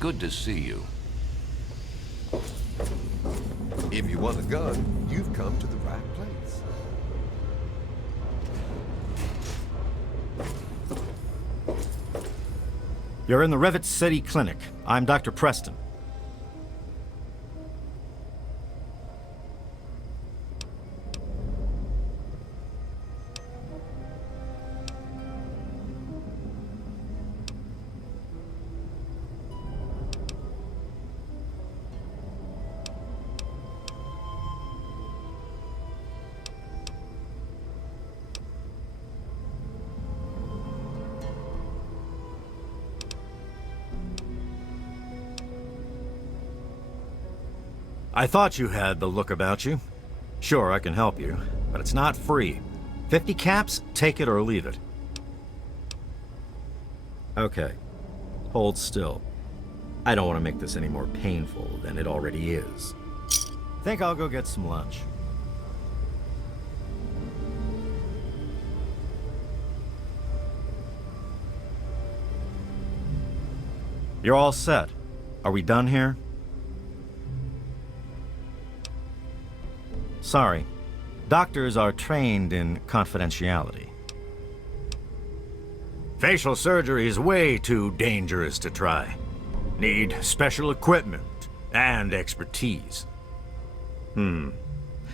Good to see you. If you want a gun, you've come to the right place. You're in the Rivet City Clinic. I'm Dr. Preston. I thought you had the look about you. Sure, I can help you, but it's not free. 50 caps, take it or leave it. Okay, hold still. I don't want to make this any more painful than it already is. Think I'll go get some lunch. You're all set. Are we done here? Sorry. Doctors are trained in confidentiality. Facial surgery is way too dangerous to try. Need special equipment and expertise.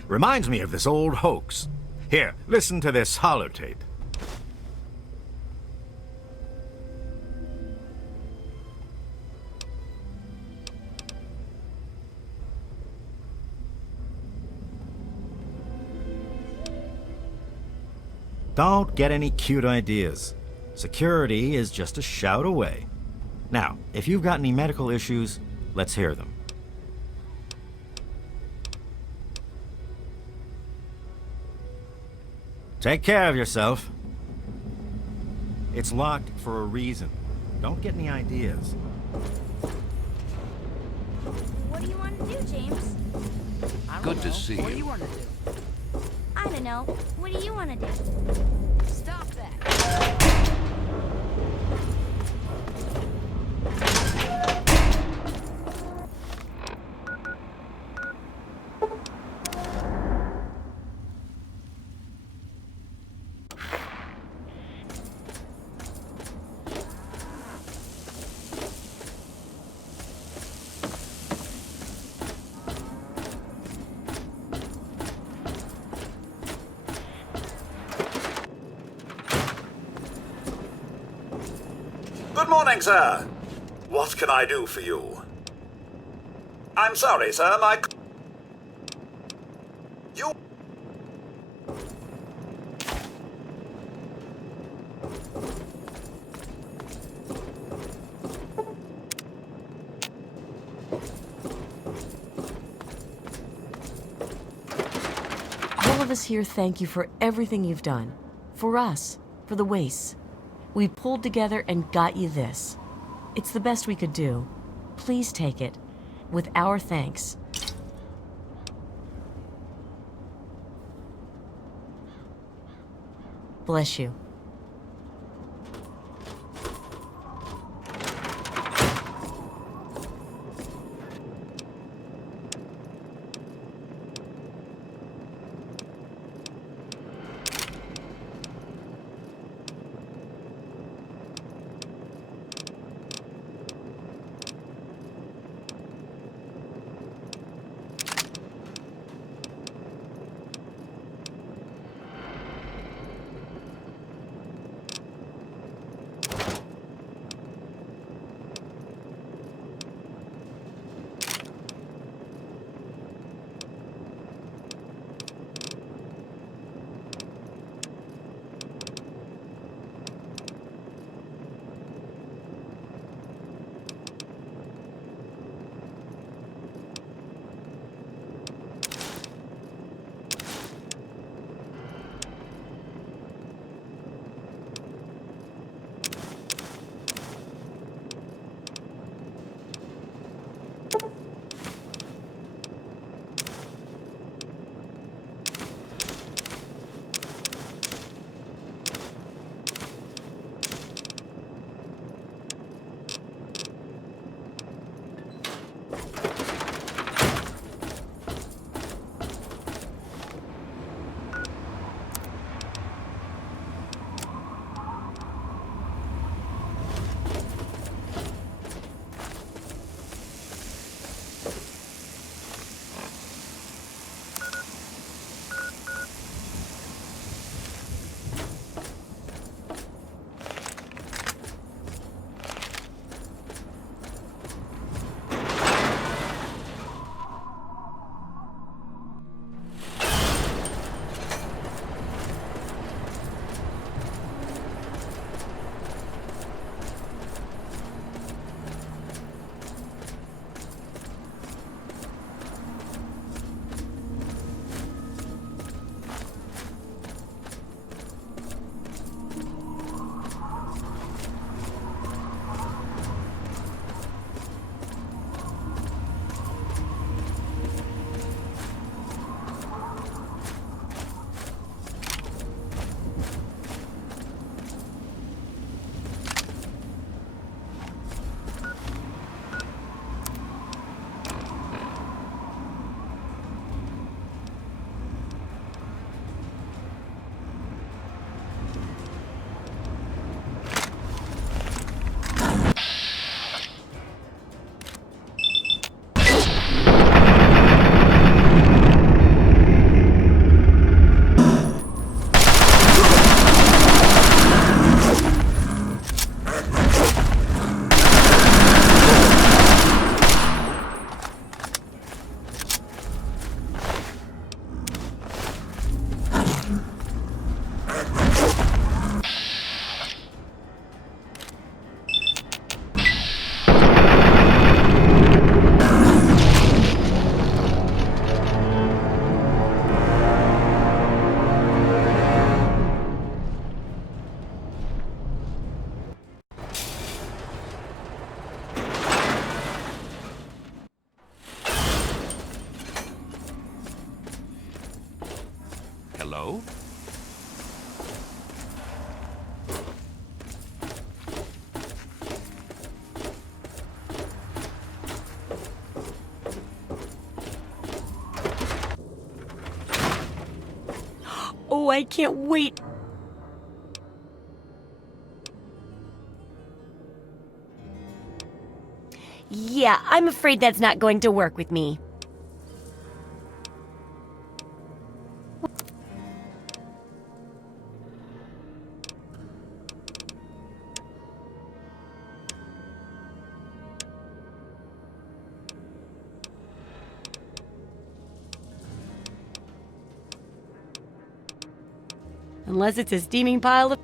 Reminds me of this old hoax. Here, listen to this holotape. Don't get any cute ideas. Security is just a shout away. Now, if you've got any medical issues, let's hear them. Take care of yourself. It's locked for a reason. Don't get any ideas. What do you want to do, James? Good to see What do you. you want to do? I don't know. What do you want to do? Stop that! Good morning, sir. What can I do for you? I'm sorry, sir, You... All of us here thank you for everything you've done. For us, for the wastes. We pulled together and got you this. It's the best we could do. Please take it. With our thanks. Bless you. Oh, I can't wait. Yeah, I'm afraid that's not going to work with me. Unless it's a steaming pile of...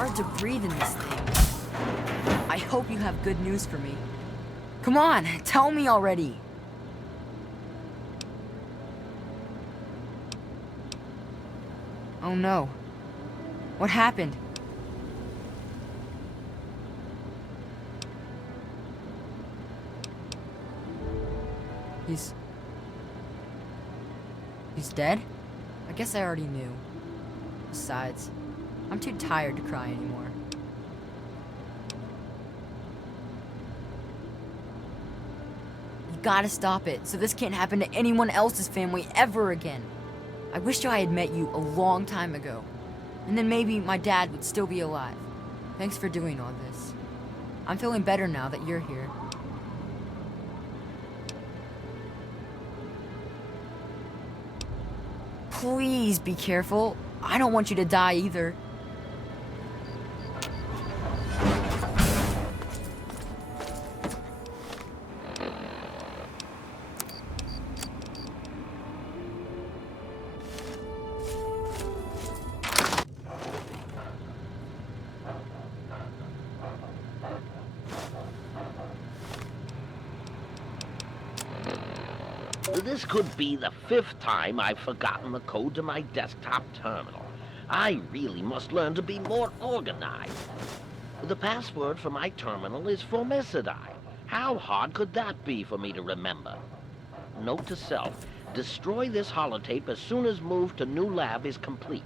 hard to breathe in this thing. I hope you have good news for me. Come on, tell me already. Oh no. What happened? He's dead? I guess I already knew. Besides, I'm too tired to cry anymore. You gotta stop it, so this can't happen to anyone else's family ever again. I wish I had met you a long time ago. And then maybe my dad would still be alive. Thanks for doing all this. I'm feeling better now that you're here. Please be careful. I don't want you to die either. This could be the 5th time I've forgotten the code to my desktop terminal. I really must learn to be more organized. The password for my terminal is formicidae. How hard could that be for me to remember? Note to self, destroy this holotape as soon as move to new lab is complete.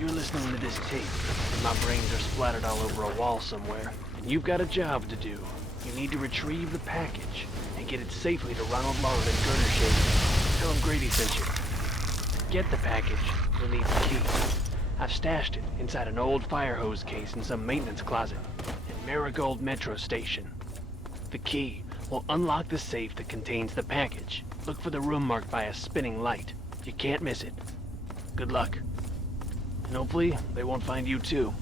you're listening to this tape, and my brains are splattered all over a wall somewhere, and you've got a job to do. You need to retrieve the package and get it safely to Ronald Love and Gerder Shade. Tell him Grady sent you. To get the package, you'll need the key. I've stashed it inside an old fire hose case in some maintenance closet in Marigold Metro Station. The key will unlock the safe that contains the package. Look for the room marked by a spinning light. You can't miss it. Good luck. And hopefully, they won't find you too.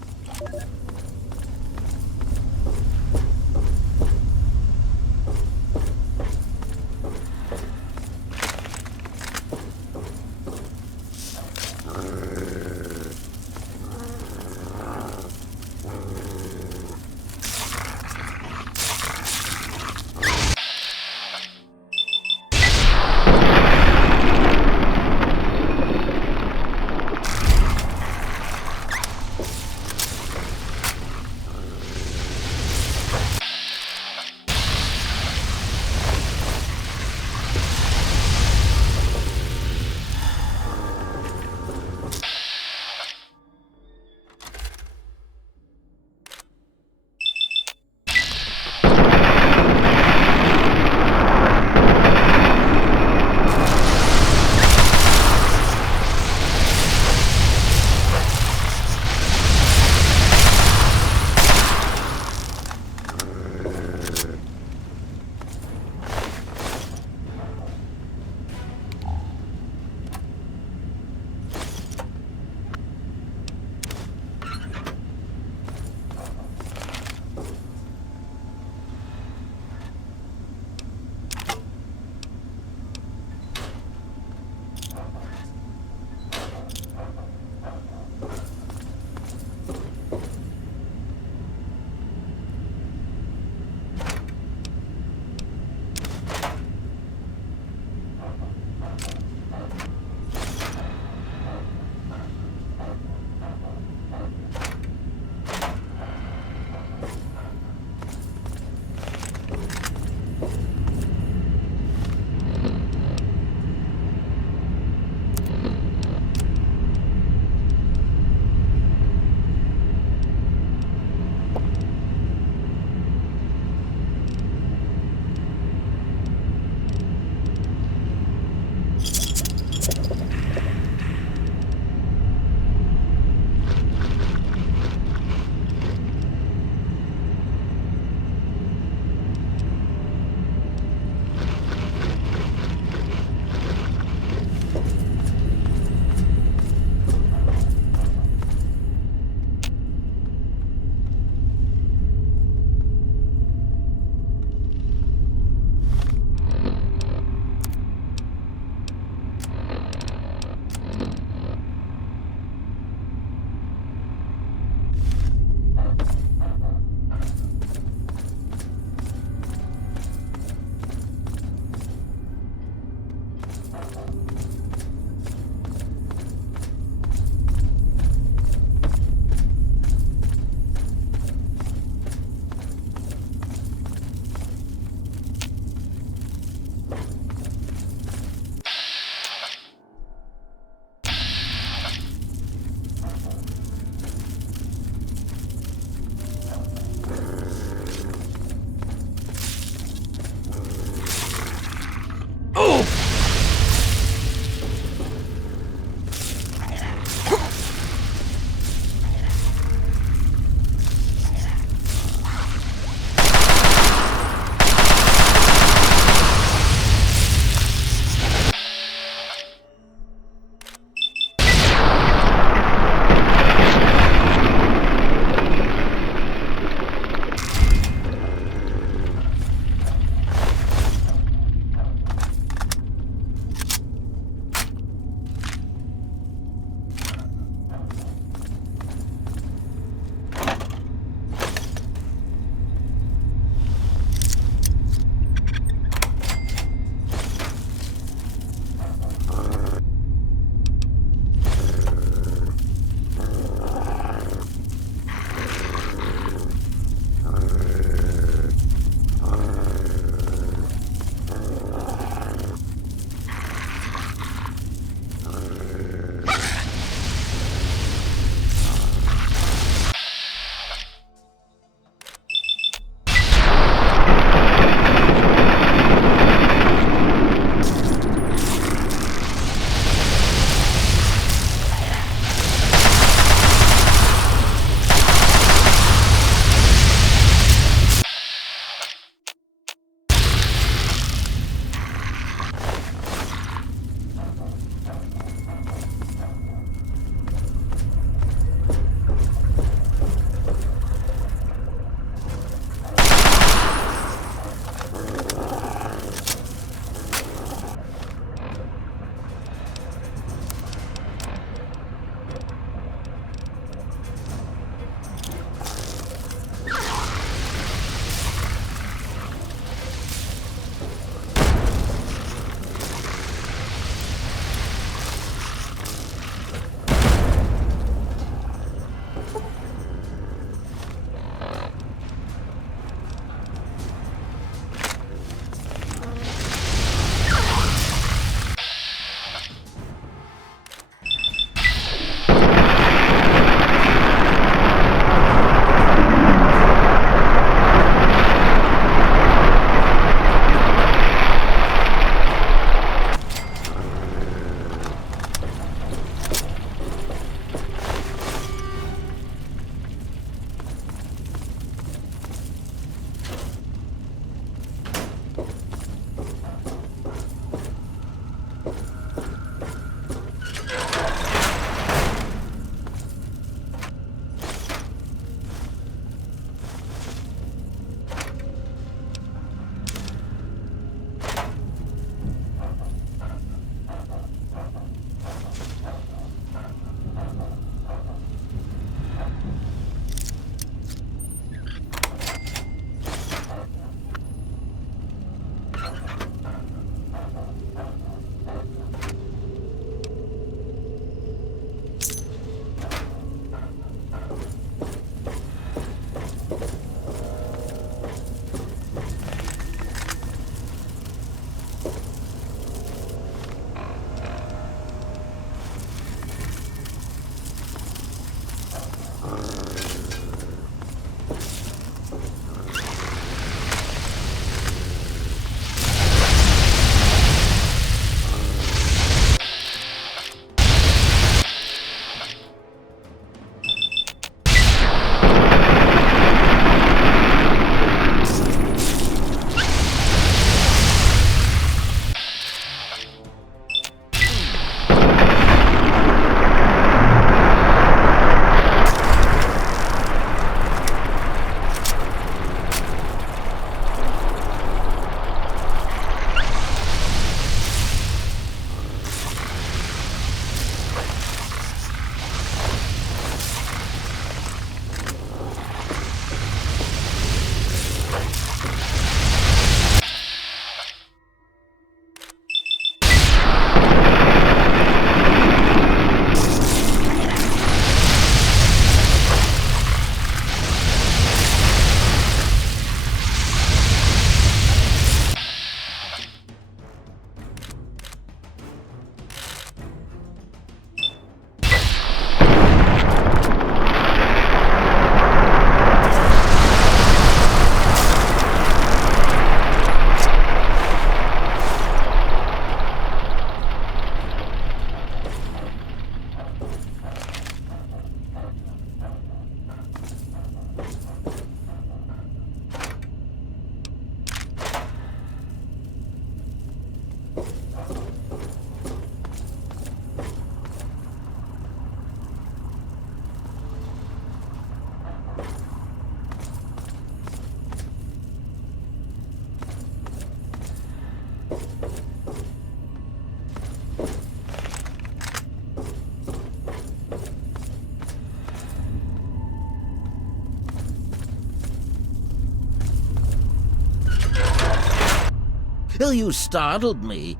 You startled me.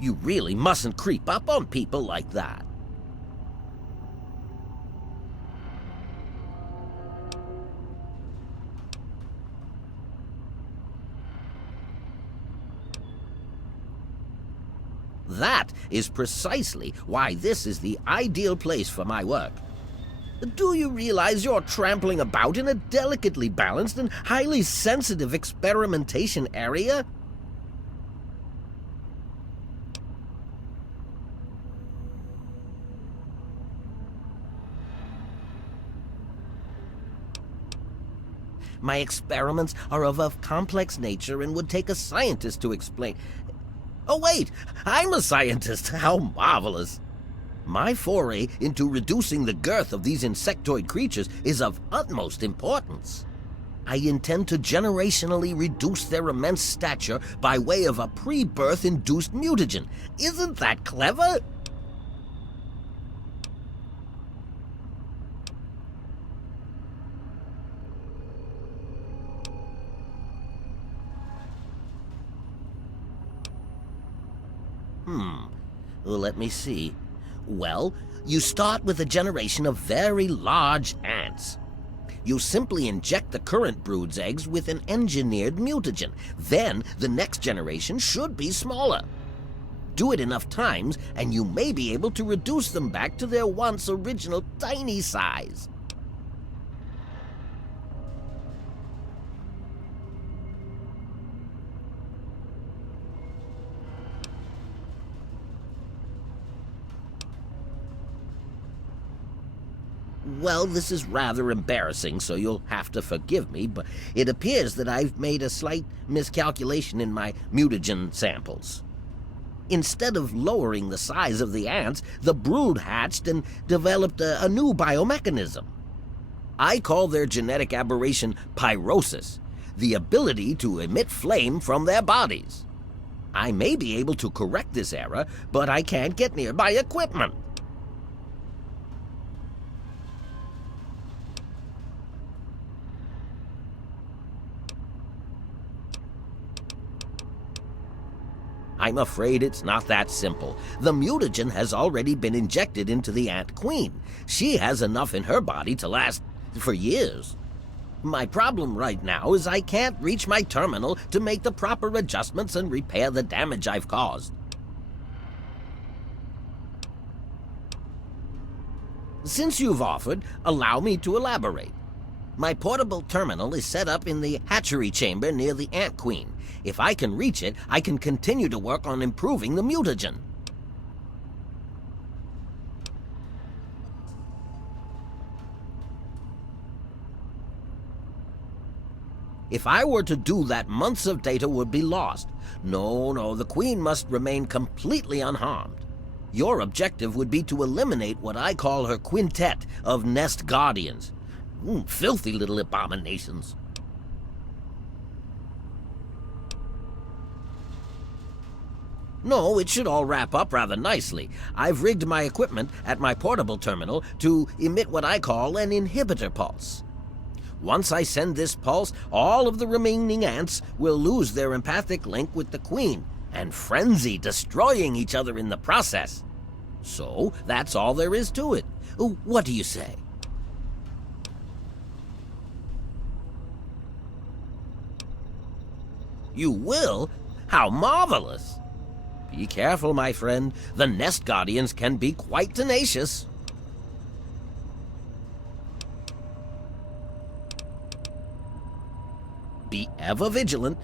You really mustn't creep up on people like that. That is precisely why this is the ideal place for my work. Do you realize you're trampling about in a delicately balanced and highly sensitive experimentation area? My experiments are of a complex nature and would take a scientist to explain. Oh wait, I'm a scientist. How marvelous. My foray into reducing the girth of these insectoid creatures is of utmost importance. I intend to generationally reduce their immense stature by way of a pre-birth induced mutagen. Isn't that clever? Well, let me see. Well, you start with a generation of very large ants. You simply inject the current brood's eggs with an engineered mutagen. Then the next generation should be smaller. Do it enough times, and you may be able to reduce them back to their once original tiny size. Well, this is rather embarrassing, so you'll have to forgive me, but it appears that I've made a slight miscalculation in my mutagen samples. Instead of lowering the size of the ants, the brood hatched and developed a new biomechanism. I call their genetic aberration pyrosis, the ability to emit flame from their bodies. I may be able to correct this error, but I can't get near my equipment. I'm afraid it's not that simple. The mutagen has already been injected into the ant queen. She has enough in her body to last for years. My problem right now is I can't reach my terminal to make the proper adjustments and repair the damage I've caused. Since you've offered, allow me to elaborate. My portable terminal is set up in the hatchery chamber near the ant queen. If I can reach it, I can continue to work on improving the mutagen. If I were to do that, months of data would be lost. No, the queen must remain completely unharmed. Your objective would be to eliminate what I call her quintet of nest guardians. Filthy little abominations. No, it should all wrap up rather nicely. I've rigged my equipment at my portable terminal to emit what I call an inhibitor pulse. Once I send this pulse, all of the remaining ants will lose their empathic link with the queen and frenzy, destroying each other in the process. So, that's all there is to it. What do you say? You will? How marvelous! Be careful, my friend. The nest guardians can be quite tenacious. Be ever vigilant.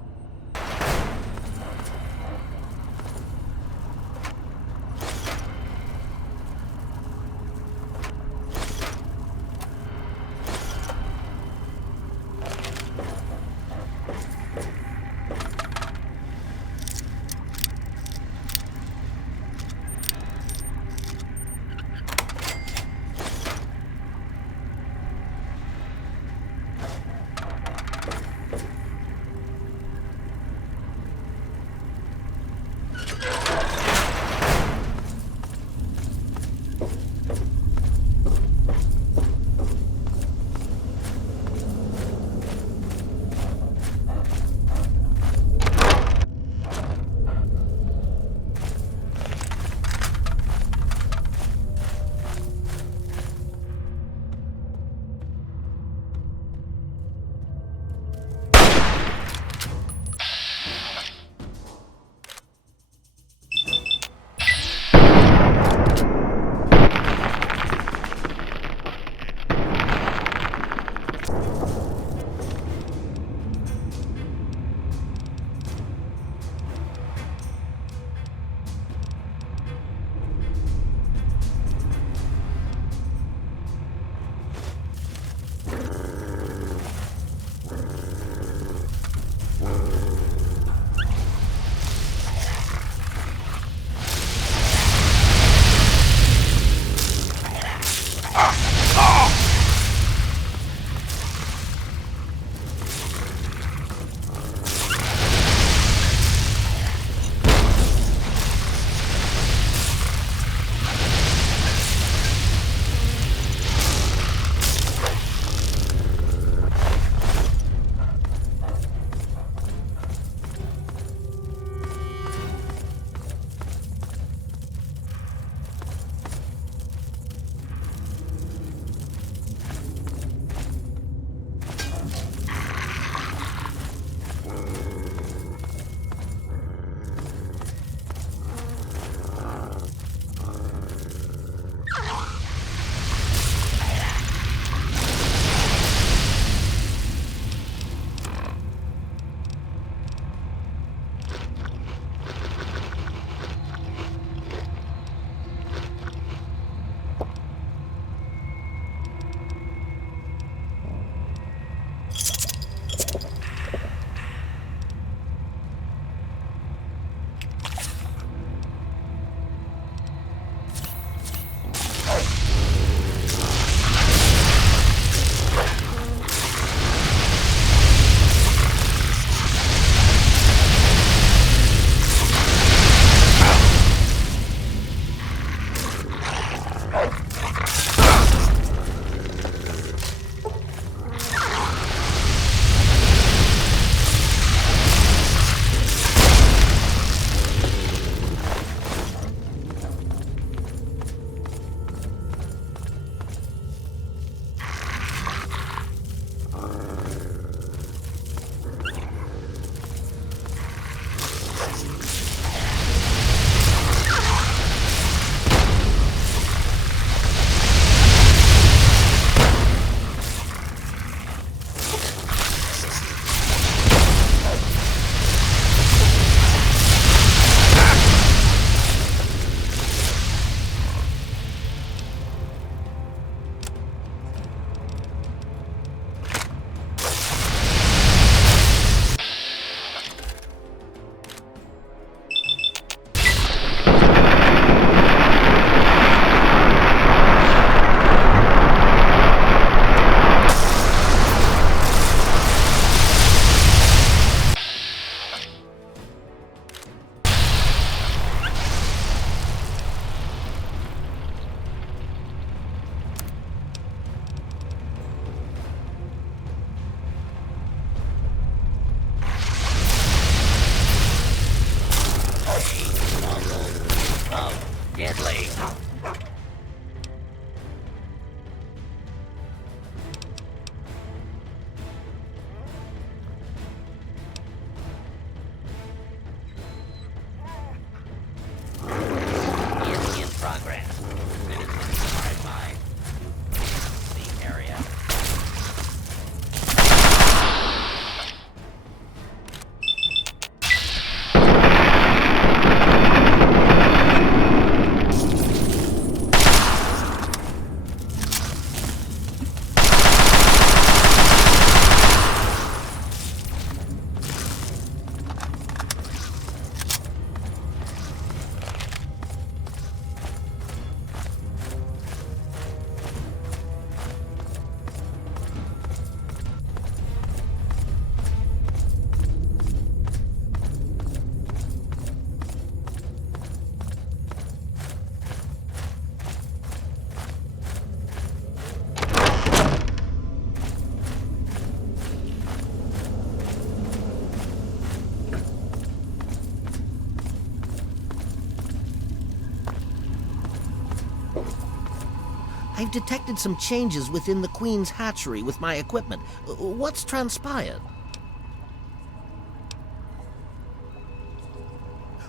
I've detected some changes within the Queen's hatchery with my equipment. What's transpired?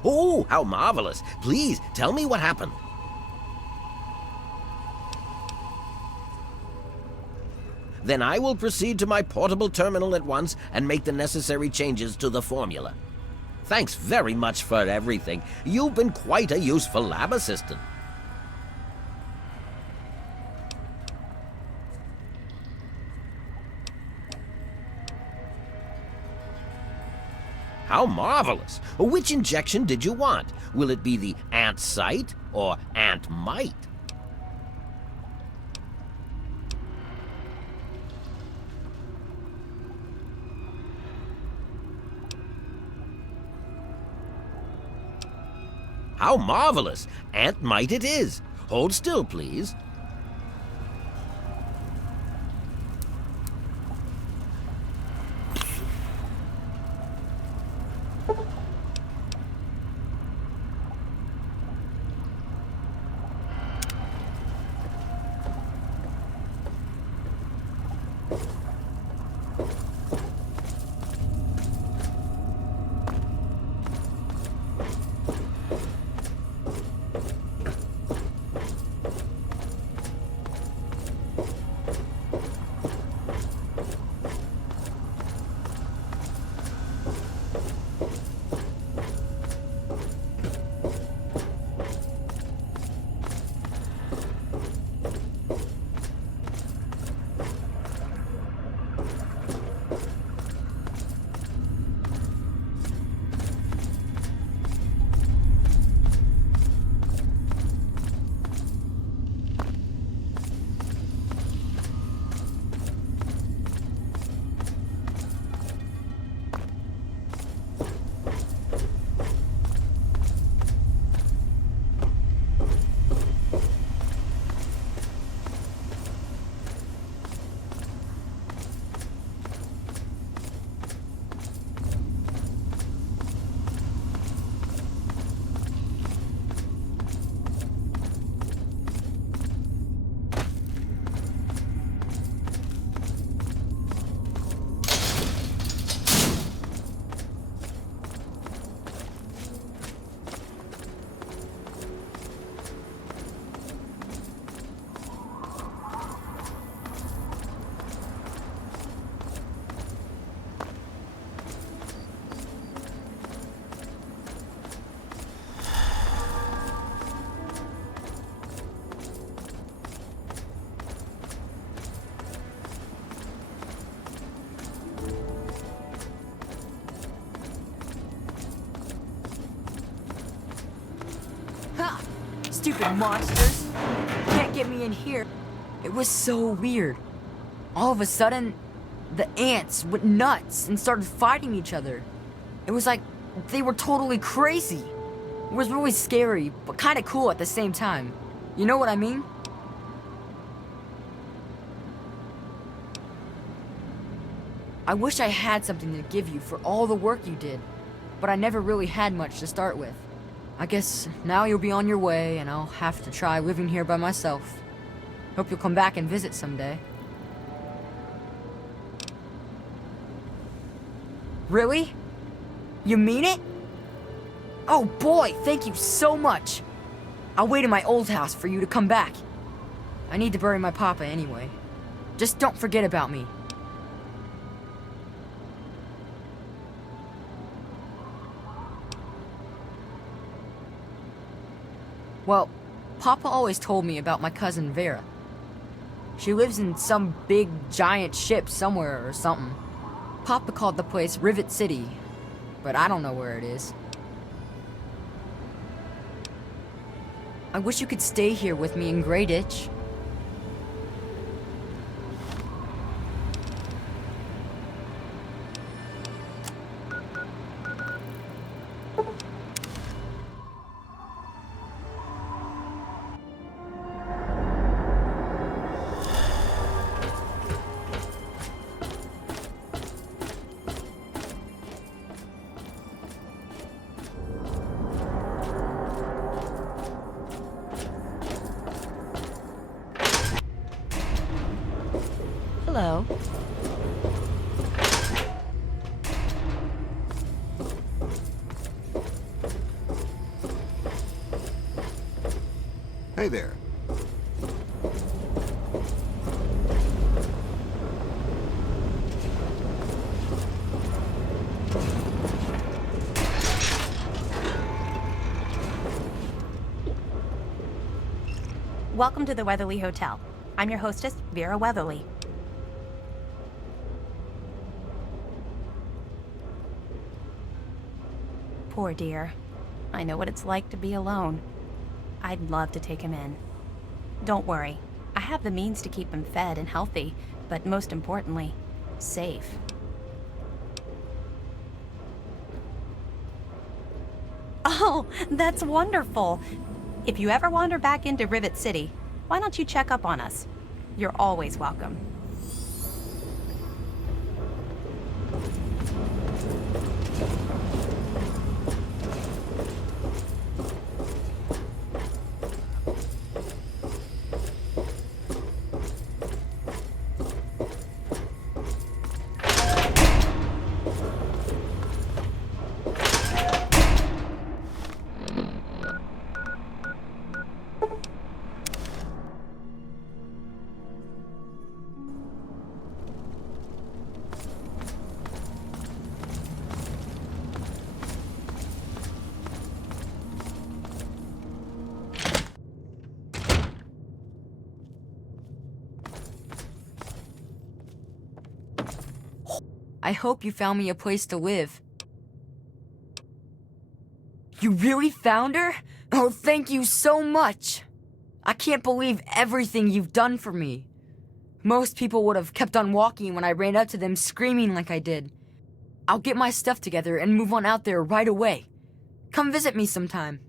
Oh, how marvelous. Please, tell me what happened. Then I will proceed to my portable terminal at once and make the necessary changes to the formula. Thanks very much for everything. You've been quite a useful lab assistant. How marvelous! Which injection did you want? Will it be the ant site or ant mite? How marvelous! Ant mite it is. Hold still, please. Stupid monsters. Can't get me in here. It was so weird. All of a sudden, the ants went nuts and started fighting each other. It was like they were totally crazy. It was really scary, but kind of cool at the same time. You know what I mean? I wish I had something to give you for all the work you did, but I never really had much to start with. I guess now you'll be on your way, and I'll have to try living here by myself. Hope you'll come back and visit someday. Really? You mean it? Oh boy, thank you so much. I'll wait in my old house for you to come back. I need to bury my papa anyway. Just don't forget about me. Well, Papa always told me about my cousin Vera. She lives in some big giant ship somewhere or something. Papa called the place Rivet City, but I don't know where it is. I wish you could stay here with me in Grey Ditch. Hello. Hey there. Welcome to the Weatherly Hotel. I'm your hostess, Vera Weatherly. Poor dear. I know what it's like to be alone. I'd love to take him in. Don't worry. I have the means to keep him fed and healthy, but most importantly, safe. Oh, that's wonderful. If you ever wander back into Rivet City, why don't you check up on us? You're always welcome. I hope you found me a place to live. You really found her? Oh, thank you so much! I can't believe everything you've done for me. Most people would have kept on walking when I ran up to them screaming like I did. I'll get my stuff together and move on out there right away. Come visit me sometime.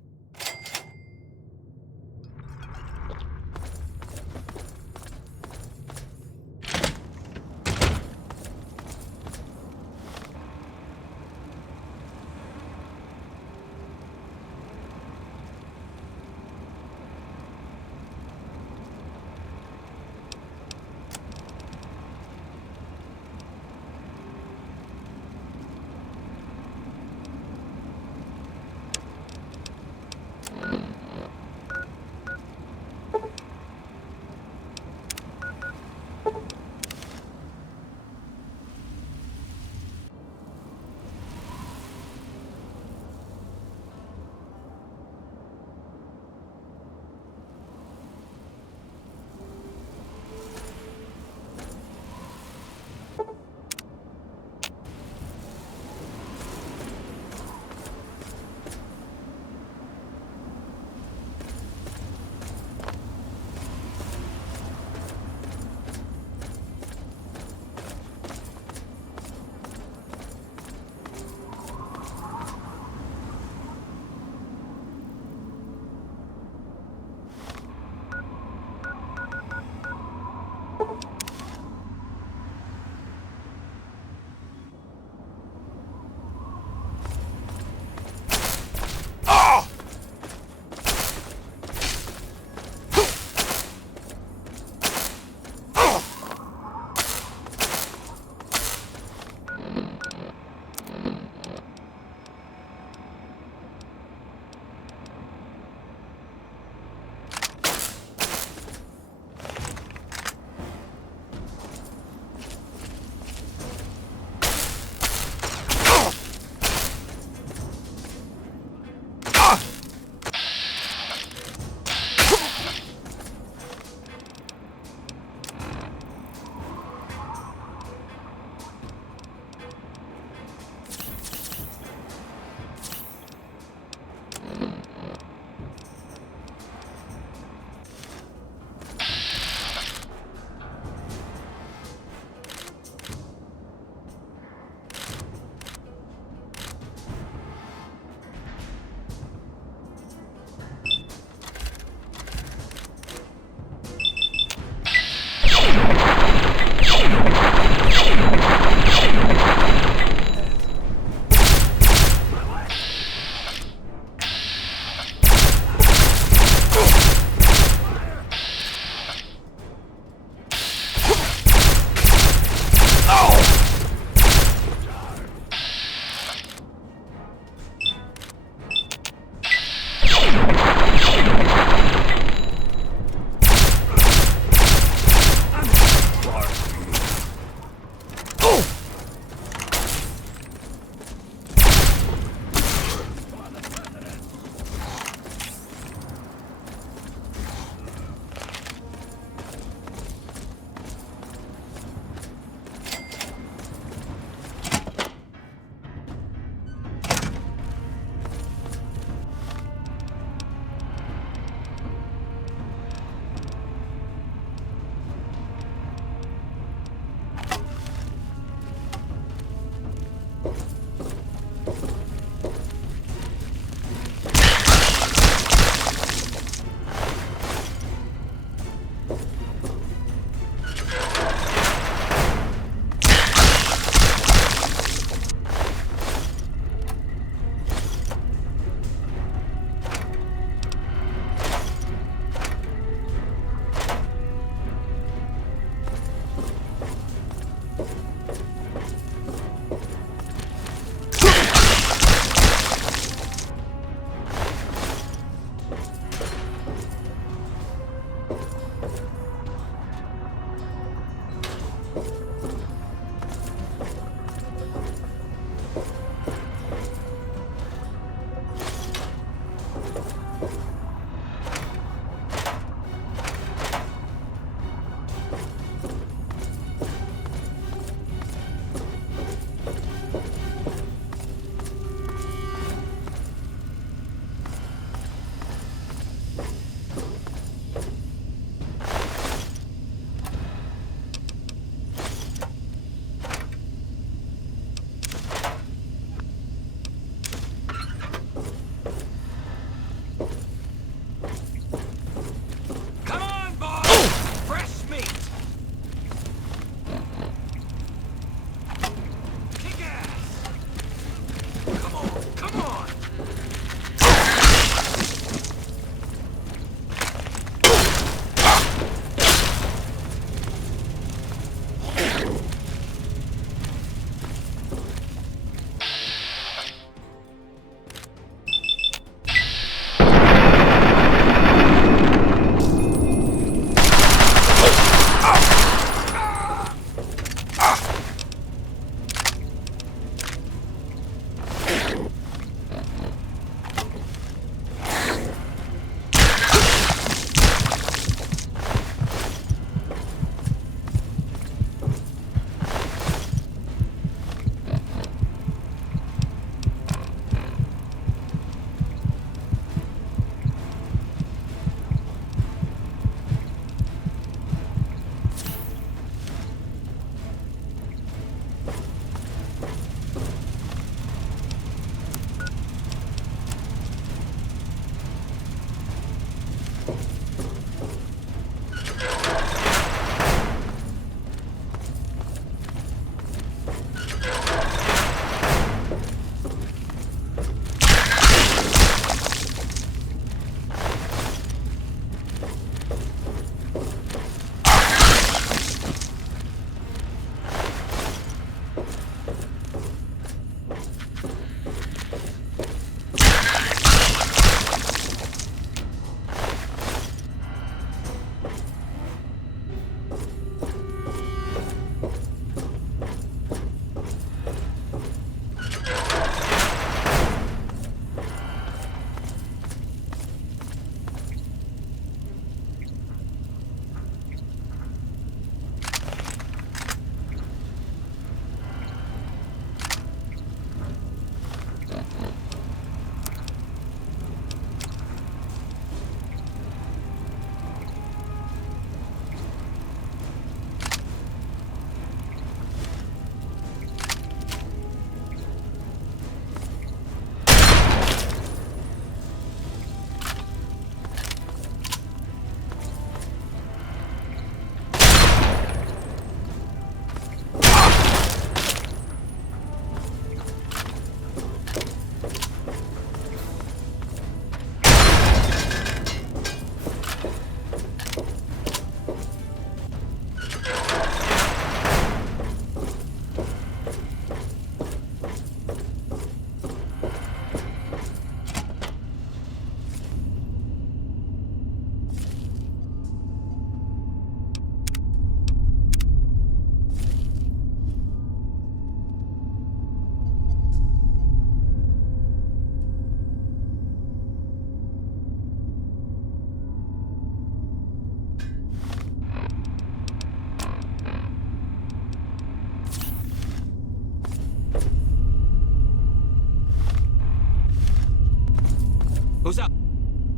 Who's up?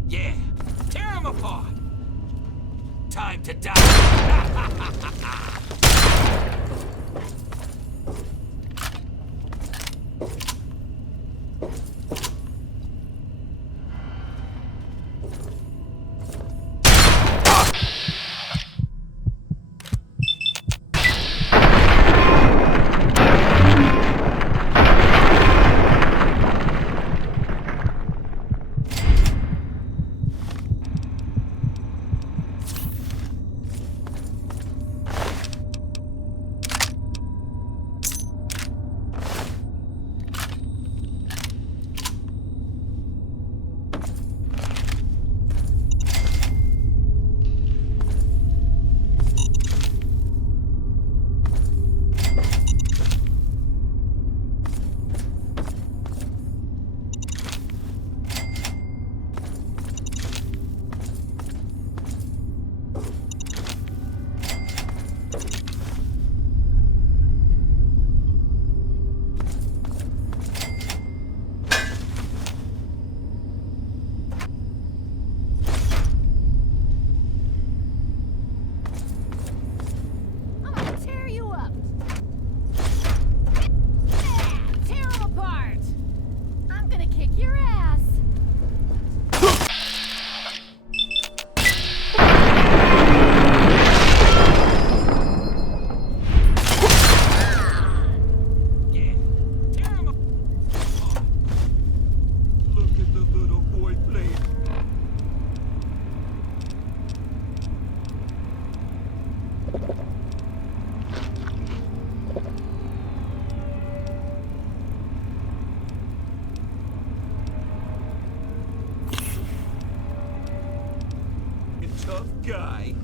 Yeah, tear him apart. Time to die. Tough guy.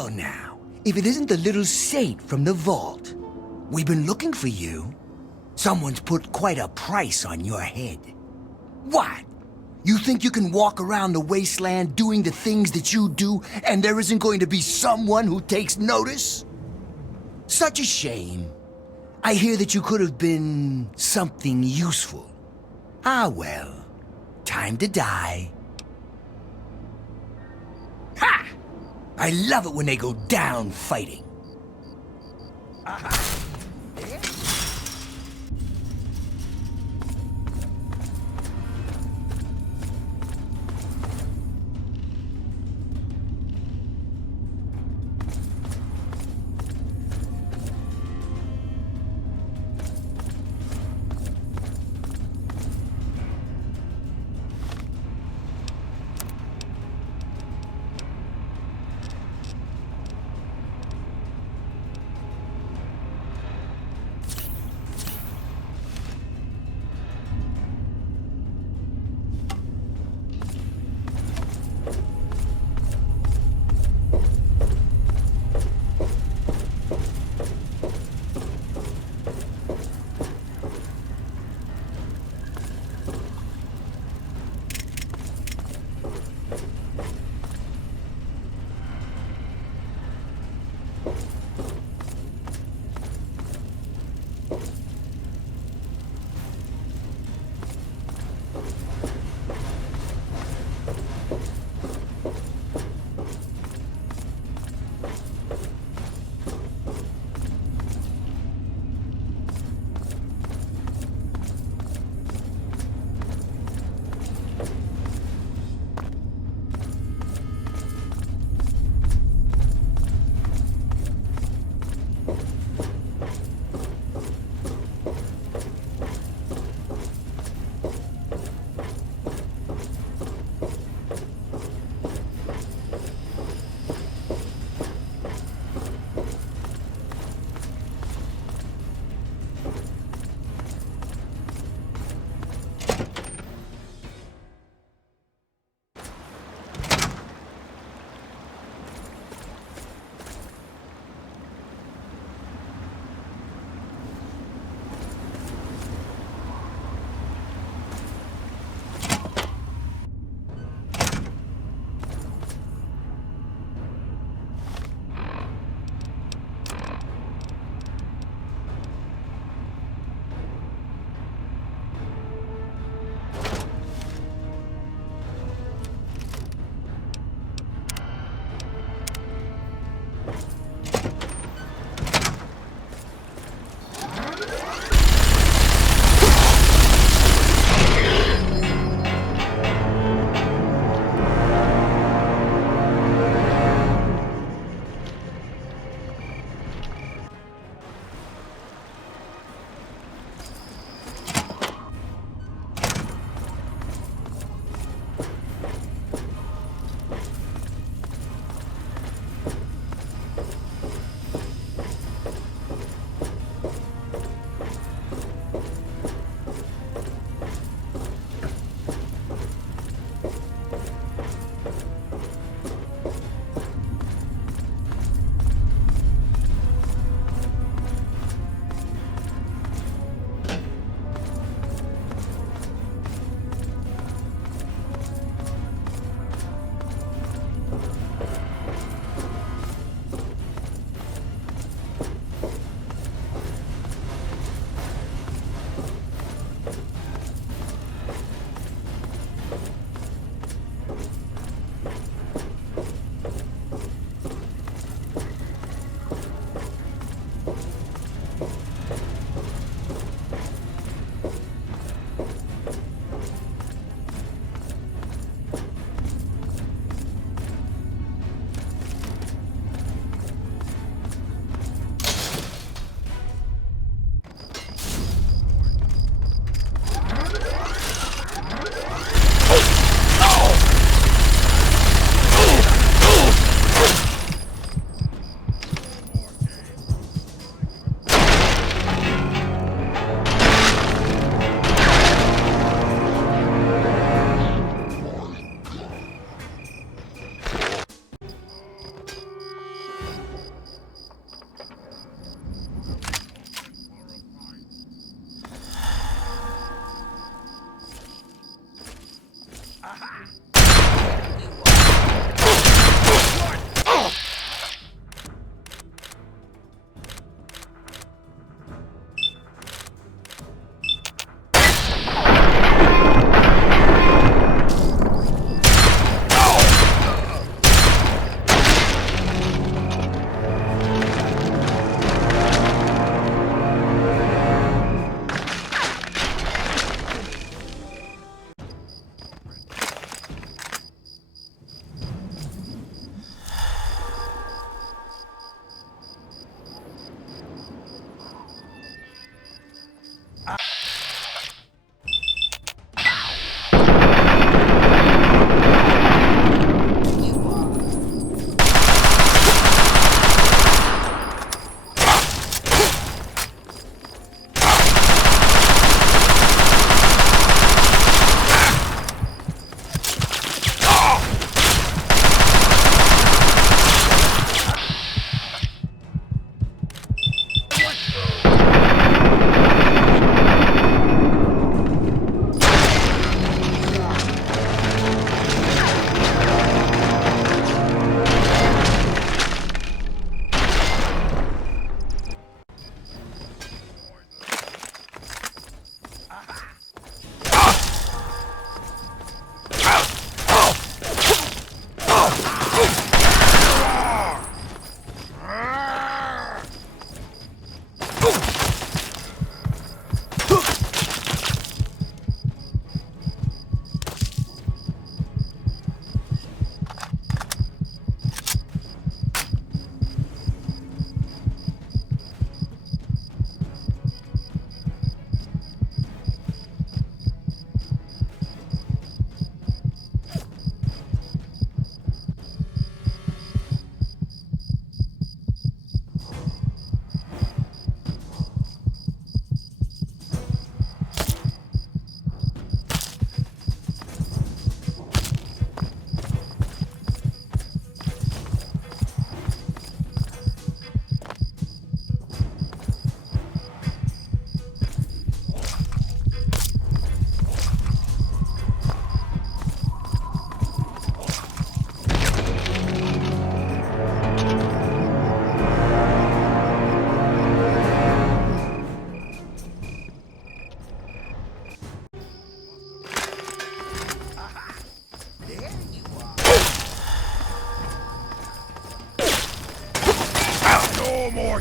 Well now, if it isn't the little saint from the vault. We've been looking for you. Someone's put quite a price on your head. What? You think you can walk around the wasteland doing the things that you do, and there isn't going to be someone who takes notice? Such a shame. I hear that you could have been something useful. Ah well, time to die. Ha! I love it when they go down fighting.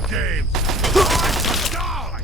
games! Time to die!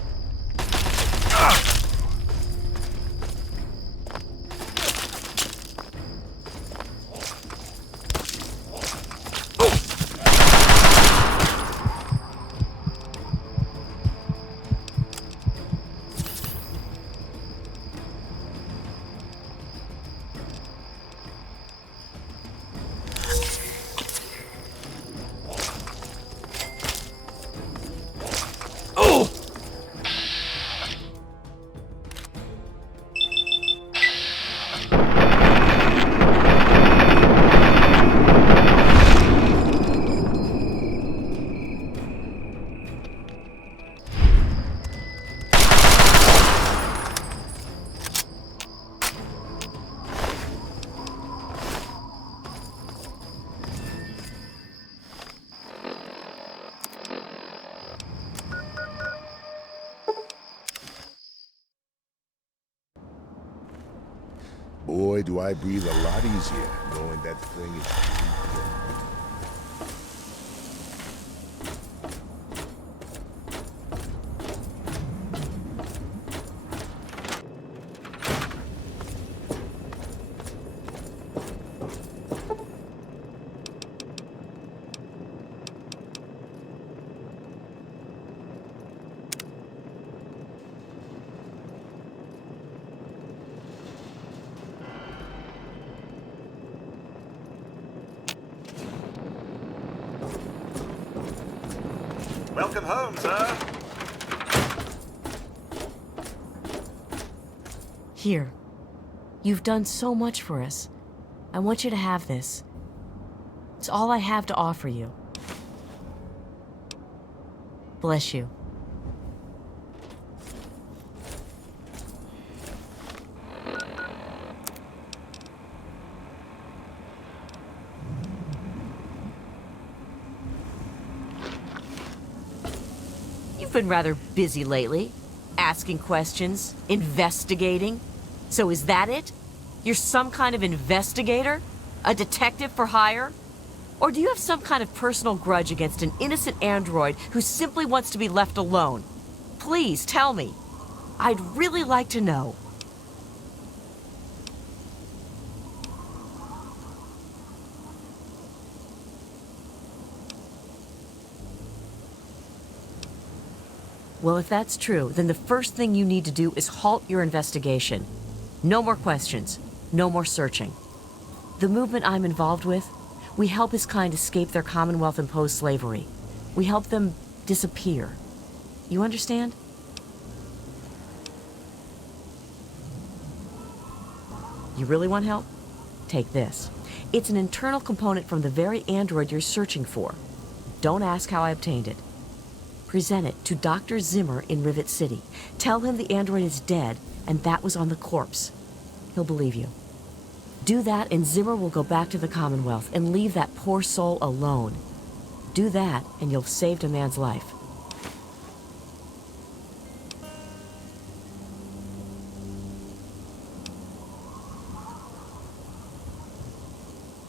Boy, do I breathe a lot easier knowing that thing is dead. Welcome home, sir. Here. You've done so much for us. I want you to have this. It's all I have to offer you. Bless you. You've been rather busy lately, asking questions, investigating. So is that it? You're some kind of investigator? A detective for hire? Or do you have some kind of personal grudge against an innocent android who simply wants to be left alone? Please tell me. I'd really like to know. Well, if that's true, then the first thing you need to do is halt your investigation. No more questions. No more searching. The movement I'm involved with, we help his kind escape their Commonwealth-imposed slavery. We help them disappear. You understand? You really want help? Take this. It's an internal component from the very android you're searching for. Don't ask how I obtained it. Present it to Dr. Zimmer in Rivet City. Tell him the android is dead, and that was on the corpse. He'll believe you. Do that, and Zimmer will go back to the Commonwealth and leave that poor soul alone. Do that, and you'll have saved a man's life.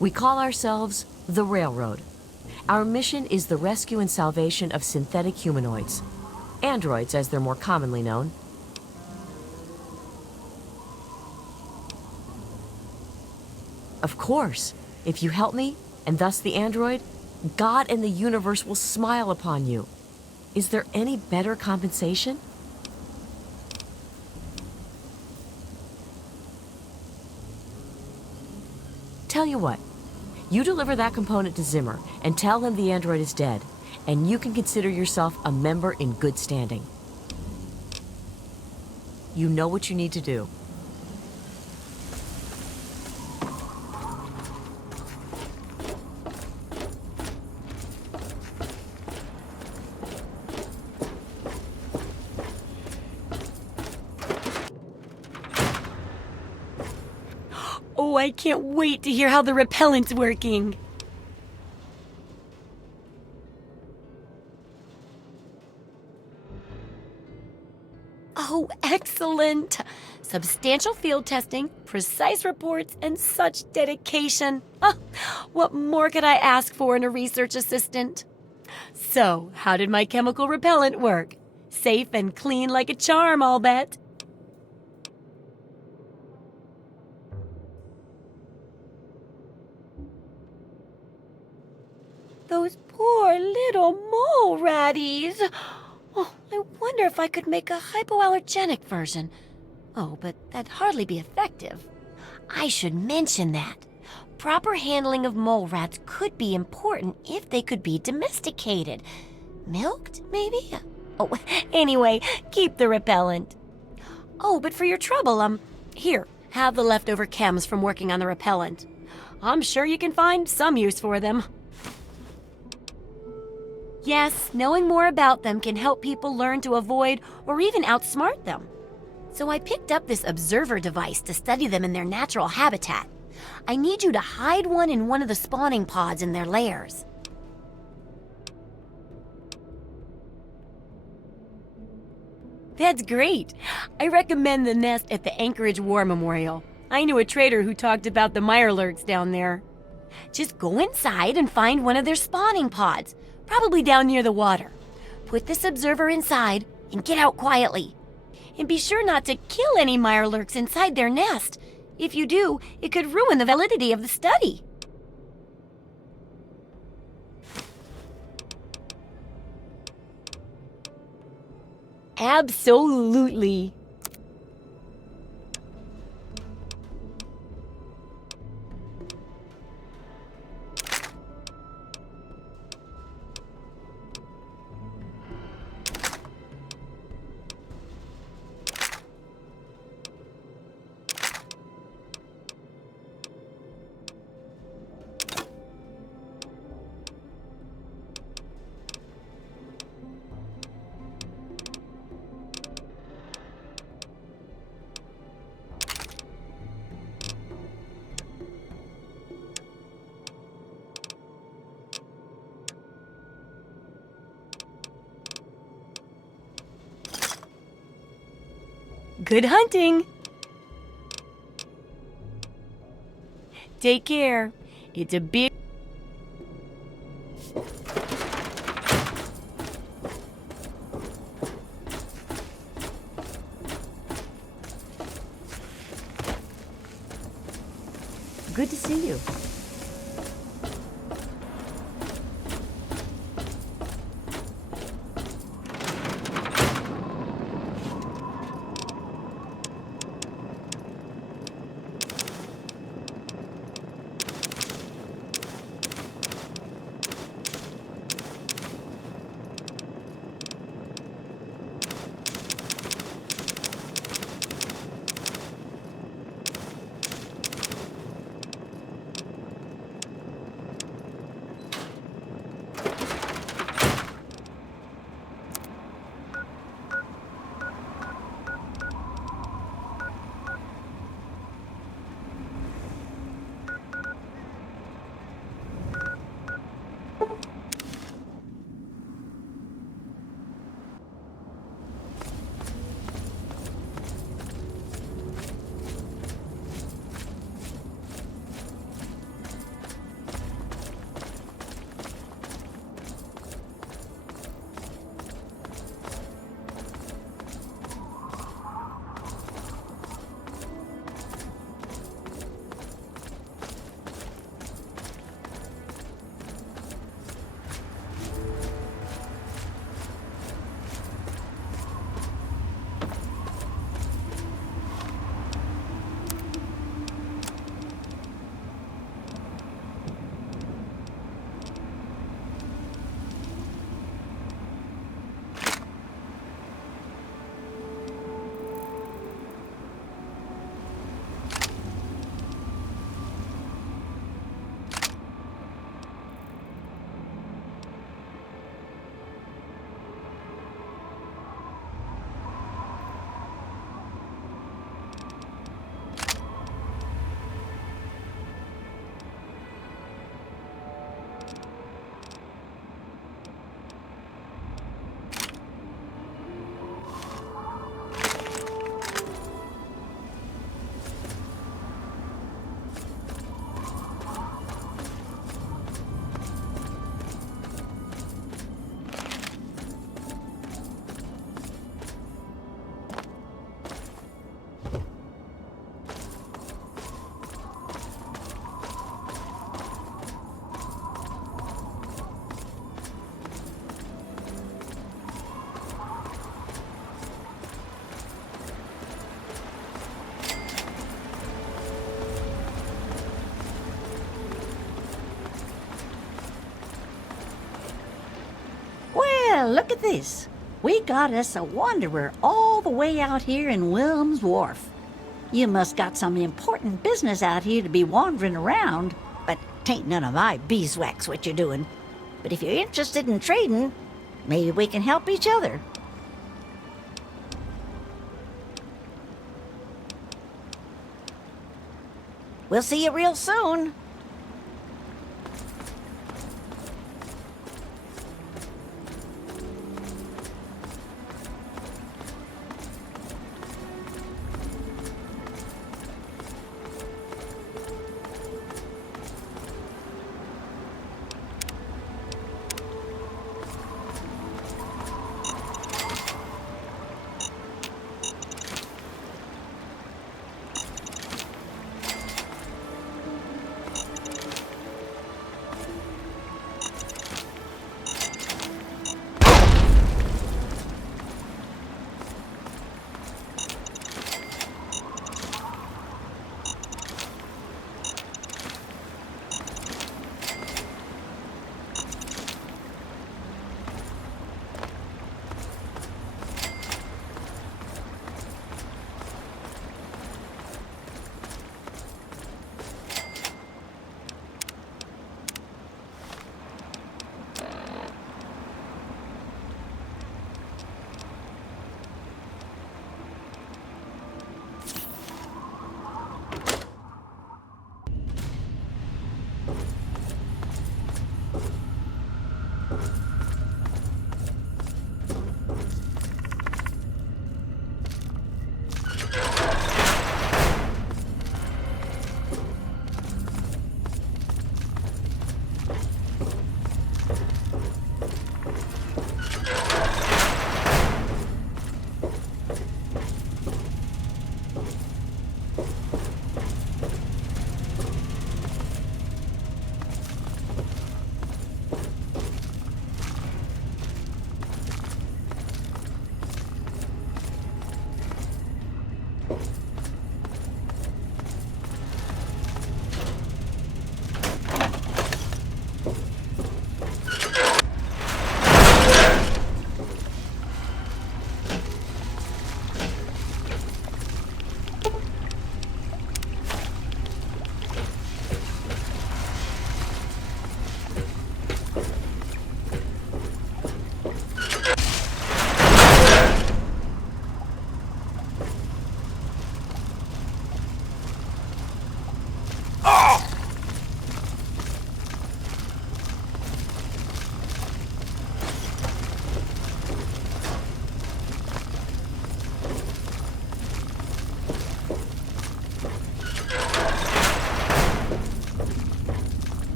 We call ourselves the Railroad. Our mission is the rescue and salvation of synthetic humanoids. Androids, as they're more commonly known. Of course, if you help me, and thus the android, God and the universe will smile upon you. Is there any better compensation? Tell you what. You deliver that component to Zimmer and tell him the android is dead, and you can consider yourself a member in good standing. You know what you need to do. Oh, I can't wait to hear how the repellent's working. Oh, excellent! Substantial field testing, precise reports, and such dedication. What more could I ask for in a research assistant? So, how did my chemical repellent work? Safe and clean like a charm, I'll bet. Those poor little mole ratties. Oh, I wonder if I could make a hypoallergenic version. Oh, but that'd hardly be effective. I should mention that. Proper handling of mole rats could be important if they could be domesticated. Milked, maybe? Oh, anyway, keep the repellent. Oh, but for your trouble, here, have the leftover chems from working on the repellent. I'm sure you can find some use for them. Yes, knowing more about them can help people learn to avoid or even outsmart them. So I picked up this observer device to study them in their natural habitat. I need you to hide one in one of the spawning pods in their lairs. That's great. I recommend the nest at the Anchorage War Memorial. I knew a trader who talked about the mirelurks down there. Just go inside and find one of their spawning pods, probably down near the water. Put this observer inside and get out quietly. And be sure not to kill any mirelurks inside their nest. If you do, it could ruin the validity of the study. Absolutely. Good hunting! Take care. It's a big... Good to see you. look at this. We got us a wanderer all the way out here in Willem's Wharf. You must got some important business out here to be wandering around, but 'tain't none of my beeswax what you're doing. But if you're interested in trading, maybe we can help each other. We'll see you real soon.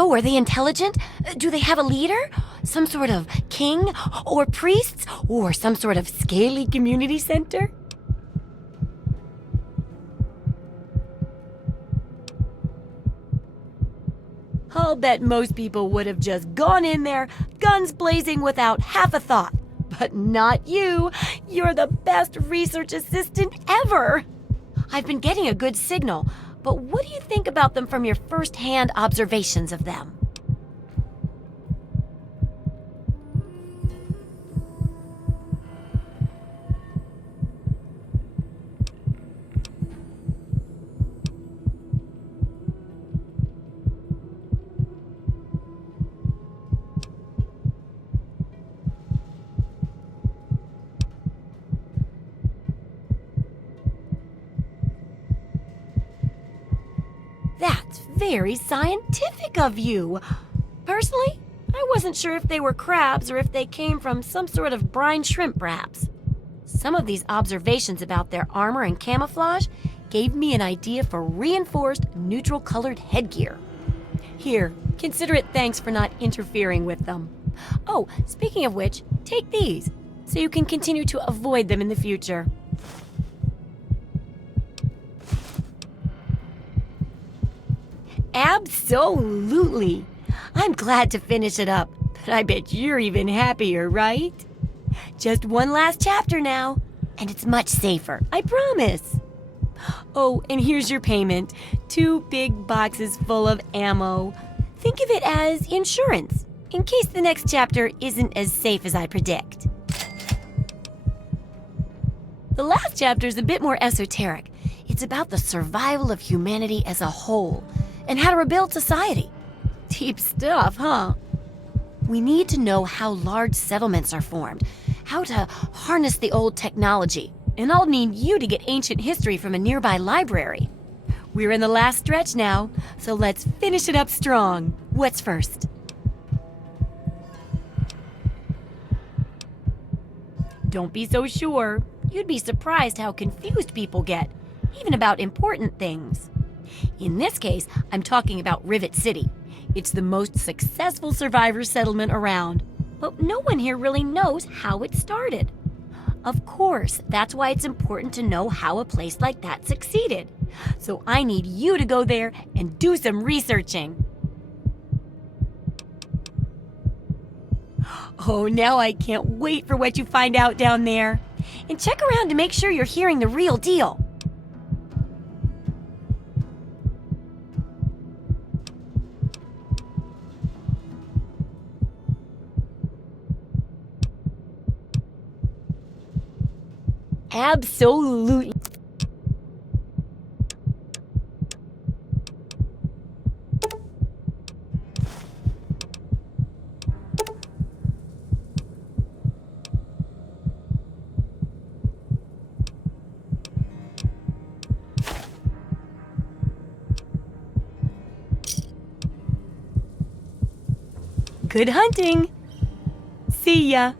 So, are they intelligent? Do they have a leader? Some sort of king? Or priests? Or some sort of scaly community center? I'll bet most people would have just gone in there, guns blazing without half a thought. But not you. You're the best research assistant ever. I've been getting a good signal, but what do you think about them from your first-hand observations of them? That's very scientific of you. Personally, I wasn't sure if they were crabs or if they came from some sort of brine shrimp, perhaps. Some of these observations about their armor and camouflage gave me an idea for reinforced neutral-colored headgear. Here, consider it thanks for not interfering with them. Oh, speaking of which, take these, so you can continue to avoid them in the future. Absolutely. I'm glad to finish it up, but I bet you're even happier, right? Just one last chapter now, and it's much safer, I promise. Oh, and here's your payment. 2 big boxes full of ammo. Think of it as insurance, in case the next chapter isn't as safe as I predict. The last chapter is a bit more esoteric. It's about the survival of humanity as a whole, and how to rebuild society. Deep stuff, huh? We need to know how large settlements are formed, how to harness the old technology, and I'll need you to get ancient history from a nearby library. We're in the last stretch now, so let's finish it up strong. What's first? Don't be so sure. You'd be surprised how confused people get, even about important things. In this case, I'm talking about Rivet City. It's the most successful survivor settlement around, but no one here really knows how it started. Of course, that's why it's important to know how a place like that succeeded. So I need you to go there and do some researching. Oh, now I can't wait for what you find out down there. And check around to make sure you're hearing the real deal. Absolutely. Good hunting. See ya.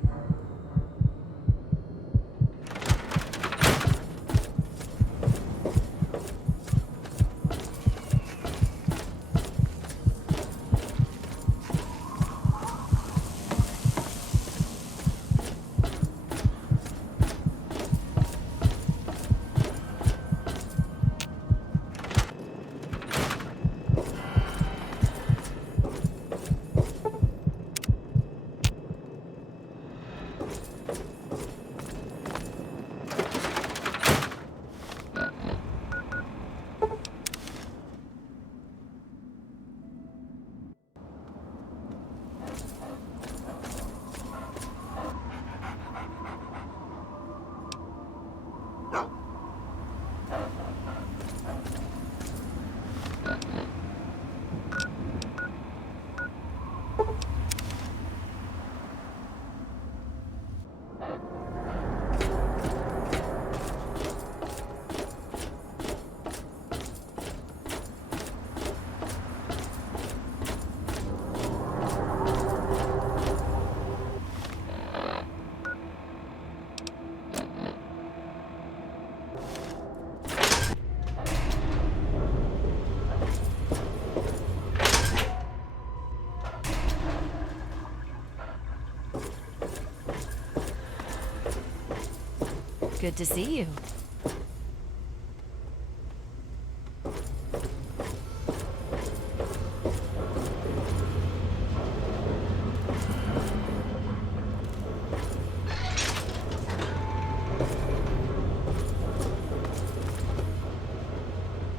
Good to see you.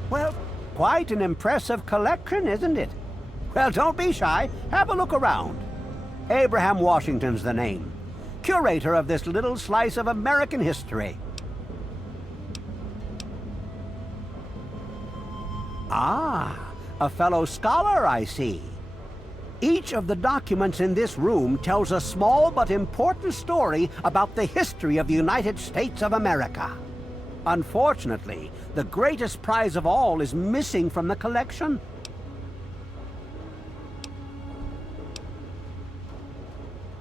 Well, quite an impressive collection, isn't it? Well, don't be shy. Have a look around. Abraham Washington's the name. Curator of this little slice of American history. Ah, a fellow scholar, I see. Each of the documents in this room tells a small but important story about the history of the United States of America. Unfortunately, the greatest prize of all is missing from the collection.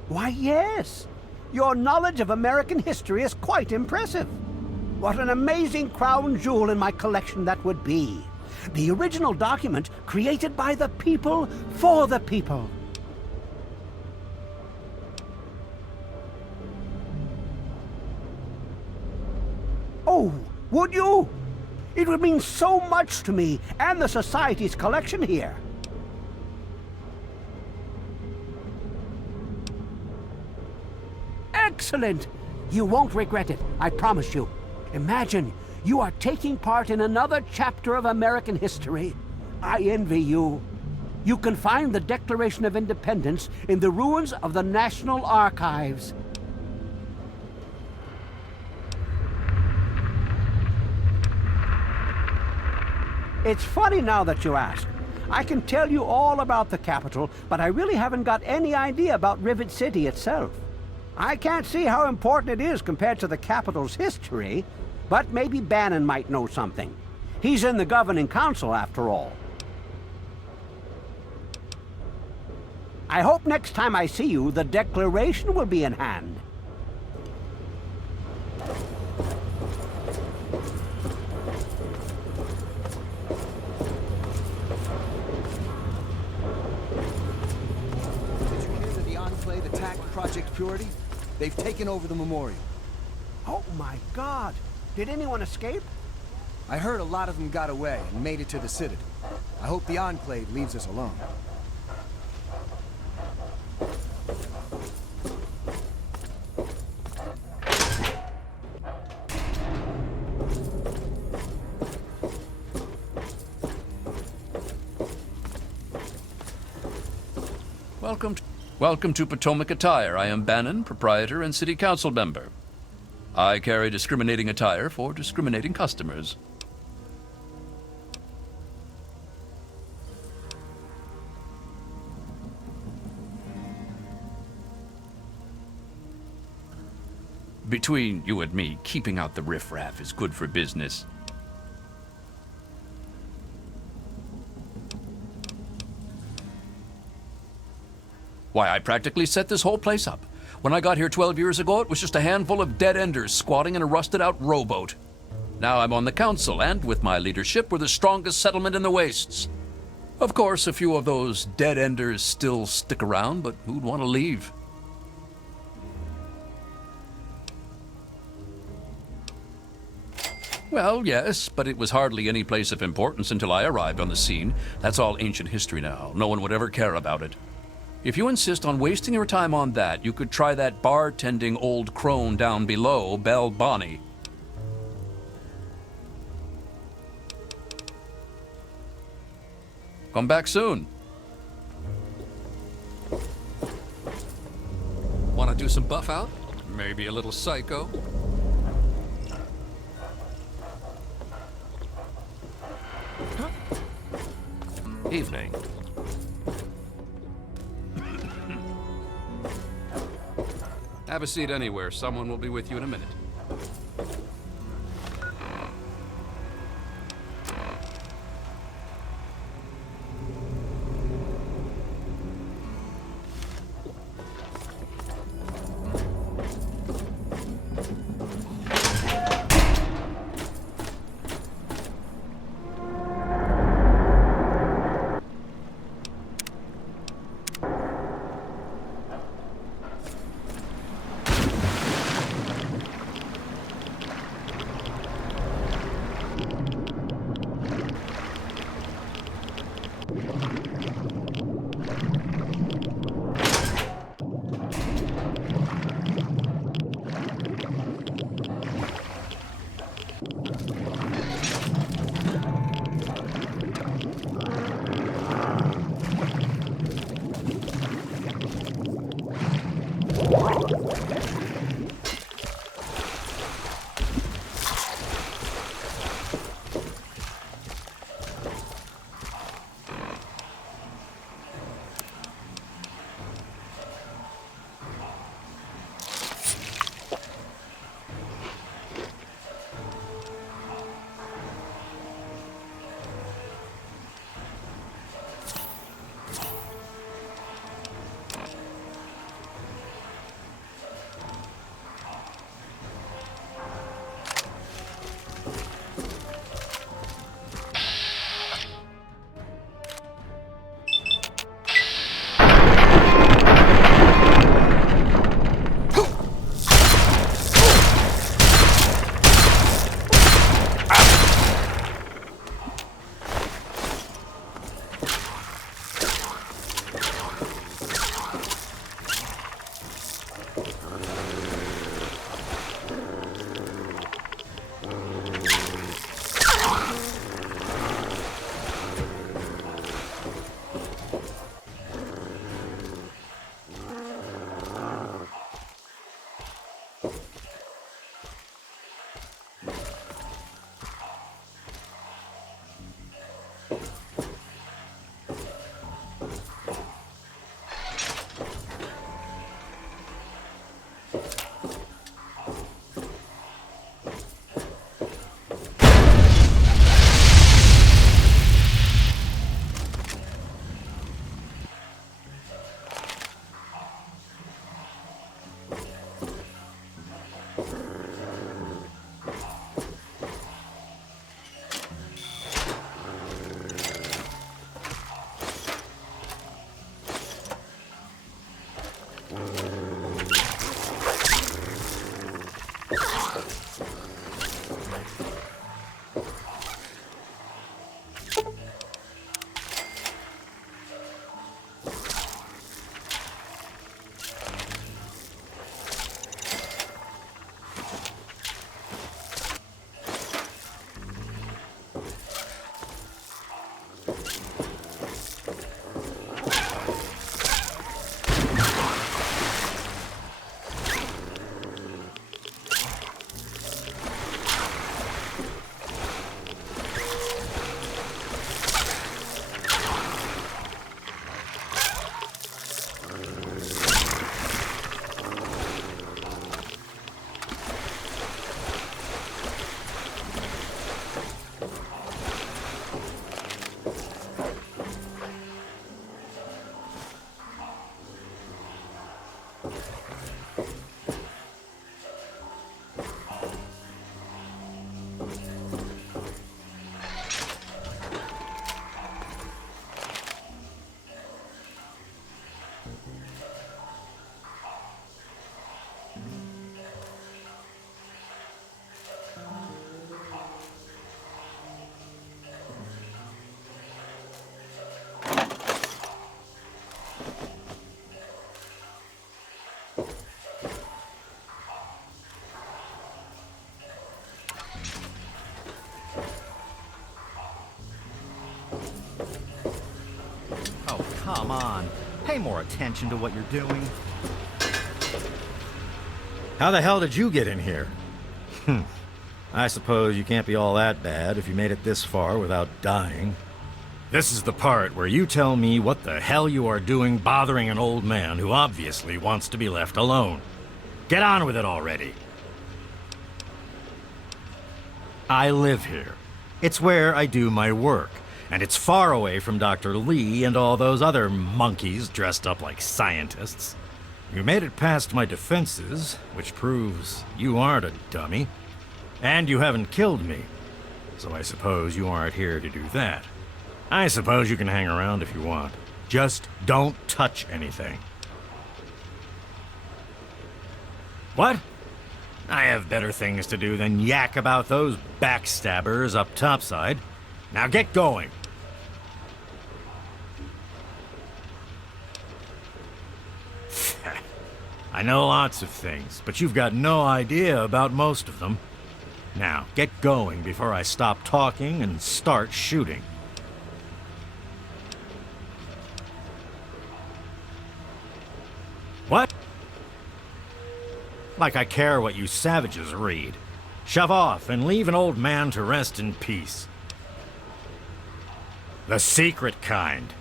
Why, yes. Your knowledge of American history is quite impressive. What an amazing crown jewel in my collection that would be. The original document created by the people for the people. Oh, would you? It would mean so much to me and the Society's collection here. Excellent! You won't regret it, I promise you. Imagine, you are taking part in another chapter of American history. I envy you. You can find the Declaration of Independence in the ruins of the National Archives. It's funny now that you ask. I can tell you all about the Capitol, but I really haven't got any idea about Rivet City itself. I can't see how important it is compared to the Capitol's history, but maybe Bannon might know something. He's in the governing council, after all. I hope next time I see you, the Declaration will be in hand. Did you hear that the Enclave attacked Project Purity? They've taken over the memorial. Oh my God! Did anyone escape? I heard a lot of them got away and made it to the Citadel. I hope the Enclave leaves us alone. Welcome to Potomac Attire. I am Bannon, proprietor and city council member. I carry discriminating attire for discriminating customers. Between you and me, keeping out the riffraff is good for business. Why, I practically set this whole place up. When I got here 12 years ago, it was just a handful of dead-enders squatting in a rusted-out rowboat. Now I'm on the council, and with my leadership, we're the strongest settlement in the wastes. Of course, a few of those dead-enders still stick around, but who'd want to leave? Well, yes, but it was hardly any place of importance until I arrived on the scene. That's all ancient history now. No one would ever care about it. If you insist on wasting your time on that, you could try that bartending old crone down below, Belle Bonnie. Come back soon. Want to do some buff out? Maybe a little psycho? Evening. Have a seat anywhere. Someone will be with you in a minute. Oh, come on. Pay more attention to what you're doing. How the hell did you get in here? I suppose you can't be all that bad if you made it this far without dying. This is the part where you tell me what the hell you are doing bothering an old man who obviously wants to be left alone. Get on with it already. I live here. It's where I do my work, and it's far away from Dr. Lee and all those other monkeys dressed up like scientists. You made it past my defenses, which proves you aren't a dummy. And you haven't killed me, so I suppose you aren't here to do that. I suppose you can hang around if you want. Just don't touch anything. What? I have better things to do than yak about those backstabbers up topside. Now get going. I know lots of things, but you've got no idea about most of them. Now, get going before I stop talking and start shooting. What? Like I care what you savages read. Shove off and leave an old man to rest in peace. The secret kind.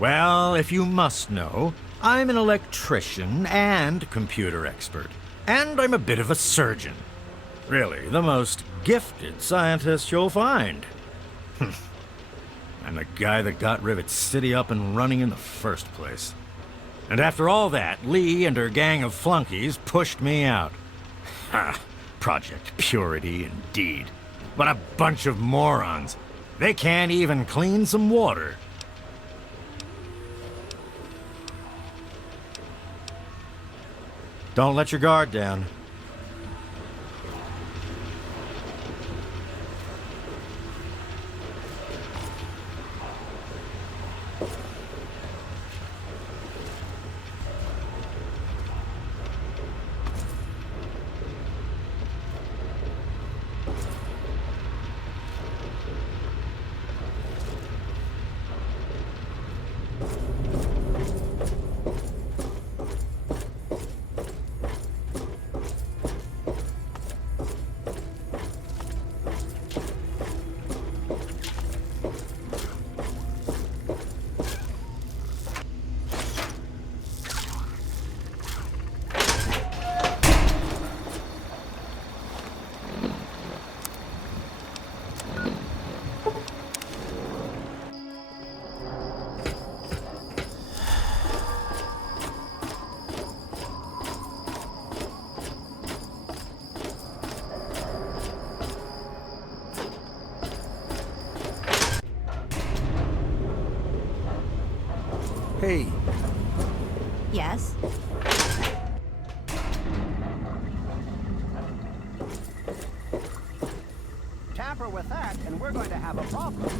Well, if you must know, I'm an electrician and computer expert. And I'm a bit of a surgeon. Really, the most gifted scientist you'll find. I'm the guy that got Rivet City up and running in the first place. And after all that, Lee and her gang of flunkies pushed me out. Ha! Project Purity, indeed. What a bunch of morons. They can't even clean some water. Don't let your guard down. Hey. Yes? Tamper with that, and we're going to have a problem.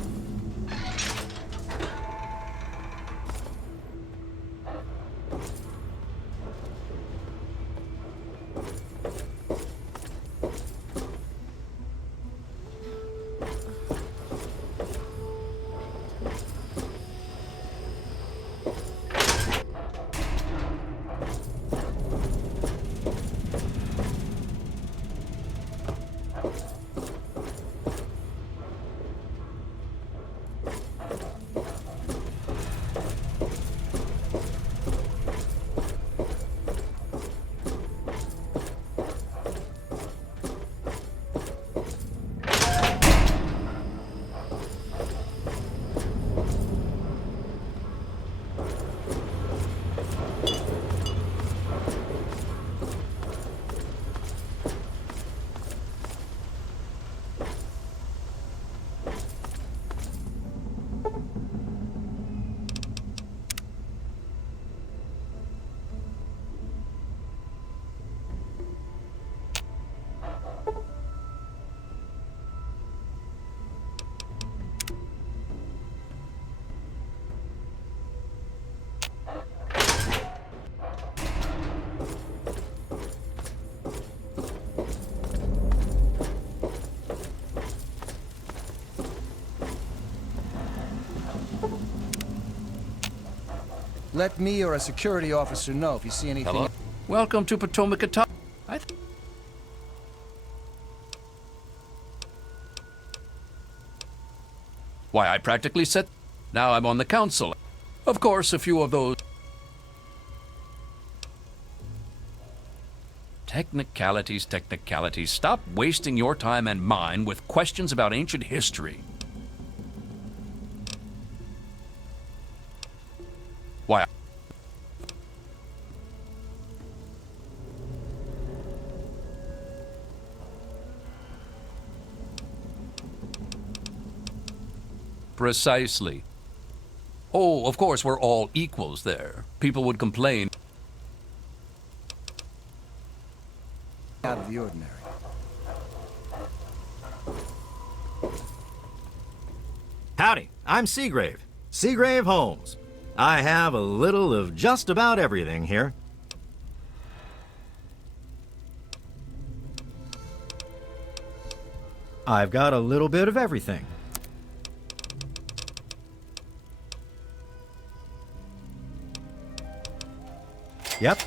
Let me or a security officer know if you see anything. Hello? Welcome to Potomac. Why, I practically set... Now I'm on the council. Of course, a few of those... Technicalities. Stop wasting your time and mine with questions about ancient history. Why? Precisely. Oh, of course, we're all equals there. People would complain. Out of the ordinary. Howdy, I'm Seagrave. Seagrave Holmes. I have a little of just about everything here. I've got a little bit of everything. Yep,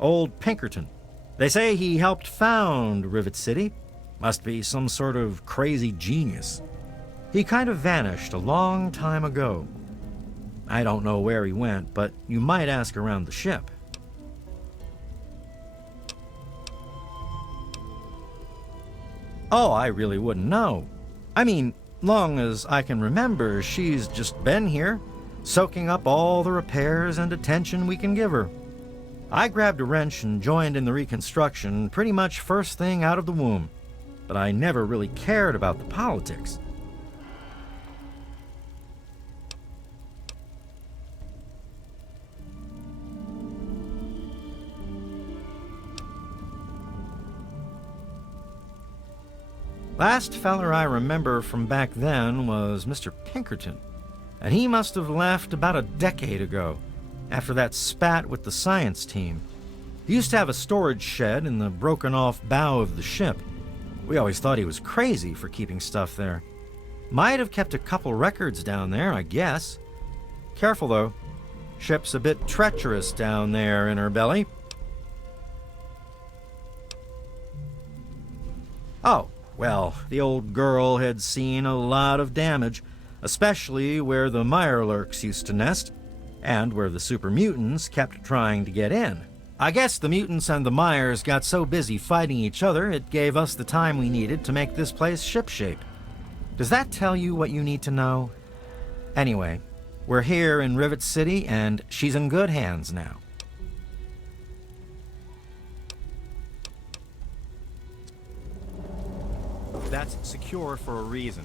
old Pinkerton. They say he helped found Rivet City. Must be some sort of crazy genius. He kind of vanished a long time ago. I don't know where he went, but you might ask around the ship. Oh, I really wouldn't know. I mean, long as I can remember, she's just been here, soaking up all the repairs and attention we can give her. I grabbed a wrench and joined in the reconstruction pretty much first thing out of the womb, but I never really cared about the politics. Last feller I remember from back then was Mr. Pinkerton, and he must have left about a decade ago, after that spat with the science team. He used to have a storage shed in the broken-off bow of the ship. We always thought he was crazy for keeping stuff there. Might have kept a couple records down there, I guess. Careful, though. Ship's a bit treacherous down there in her belly. Oh, well, the old girl had seen a lot of damage, especially where the Mirelurks used to nest, and where the super mutants kept trying to get in. I guess the mutants and the Myers got so busy fighting each other, it gave us the time we needed to make this place shipshape. Does that tell you what you need to know? Anyway, we're here in Rivet City, and she's in good hands now. That's secure for a reason.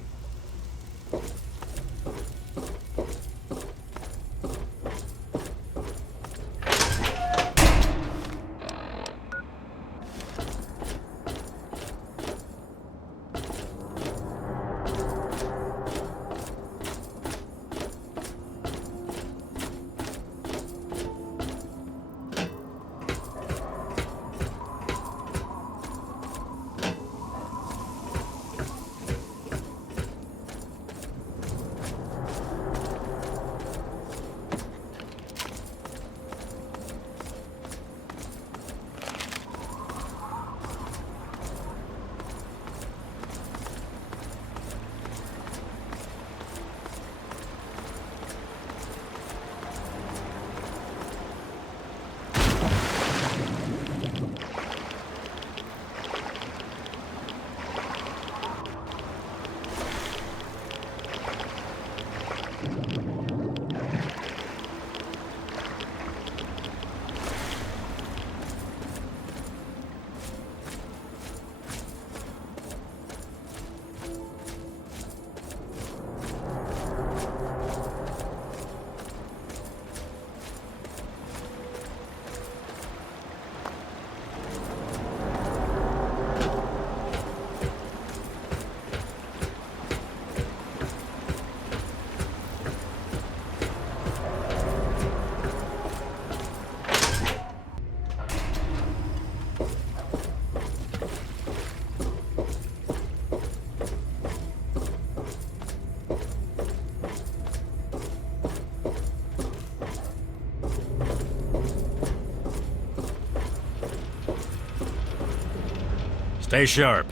Stay sharp.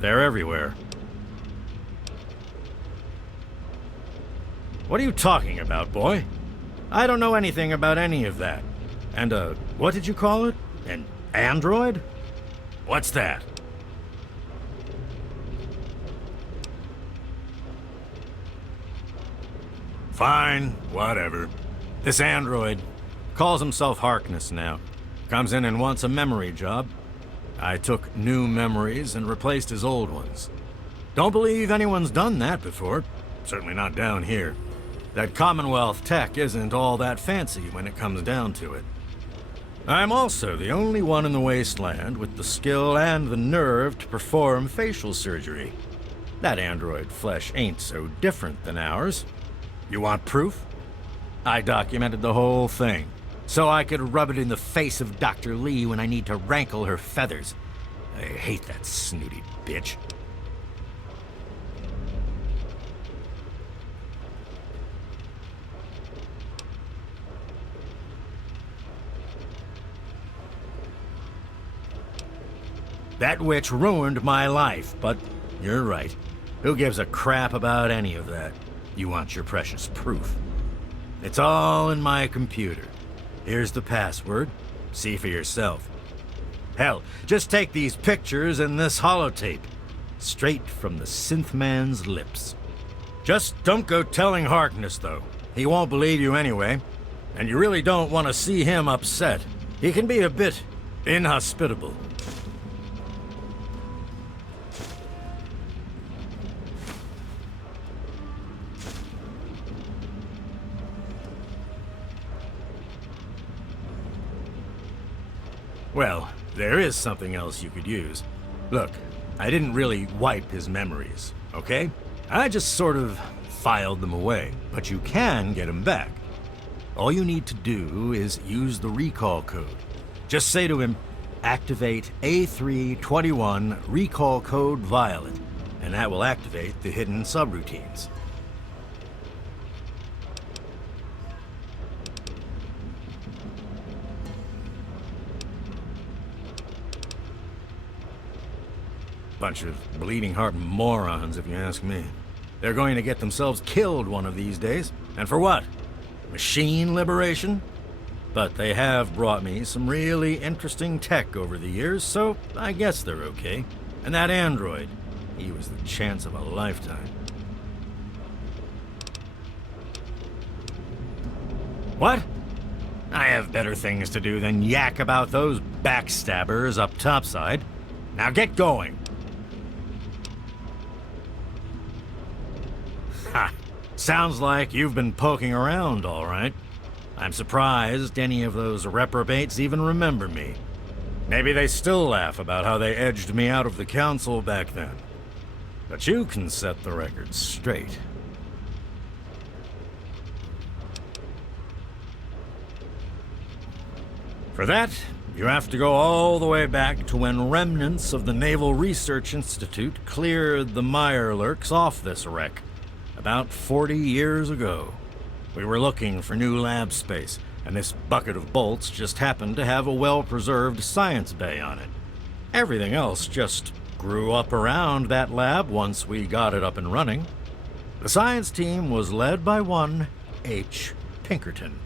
They're everywhere. What are you talking about, boy? I don't know anything about any of that. And, what did you call it? An android? What's that? Fine, whatever. This android calls himself Harkness now. Comes in and wants a memory job. I took new memories and replaced his old ones. Don't believe anyone's done that before. Certainly not down here. That Commonwealth tech isn't all that fancy when it comes down to it. I'm also the only one in the wasteland with the skill and the nerve to perform facial surgery. That android flesh ain't so different than ours. You want proof? I documented the whole thing, so I could rub it in the face of Dr. Lee when I need to rankle her feathers. I hate that snooty bitch. That witch ruined my life, but you're right. Who gives a crap about any of that? You want your precious proof. It's all in my computer. Here's the password. See for yourself. Hell, just take these pictures and this holotape. Straight from the synth man's lips. Just don't go telling Harkness, though. He won't believe you anyway. And you really don't want to see him upset. He can be a bit inhospitable. Well, there is something else you could use. Look, I didn't really wipe his memories, okay? I just sort of filed them away, but you can get them back. All you need to do is use the recall code. Just say to him, activate A321 recall code violet, and that will activate the hidden subroutines. Bunch of bleeding heart morons, if you ask me. They're going to get themselves killed one of these days. And for what? Machine liberation? But they have brought me some really interesting tech over the years, so I guess they're okay. And that android, he was the chance of a lifetime. What? I have better things to do than yak about those backstabbers up topside. Now get going. Ha! Sounds like you've been poking around, all right. I'm surprised any of those reprobates even remember me. Maybe they still laugh about how they edged me out of the council back then. But you can set the record straight. For that, you have to go all the way back to when remnants of the Naval Research Institute cleared the Mirelurks off this wreck. About 40 years ago. We were looking for new lab space, and this bucket of bolts just happened to have a well-preserved science bay on it. Everything else just grew up around that lab once we got it up and running. The science team was led by one H. Pinkerton.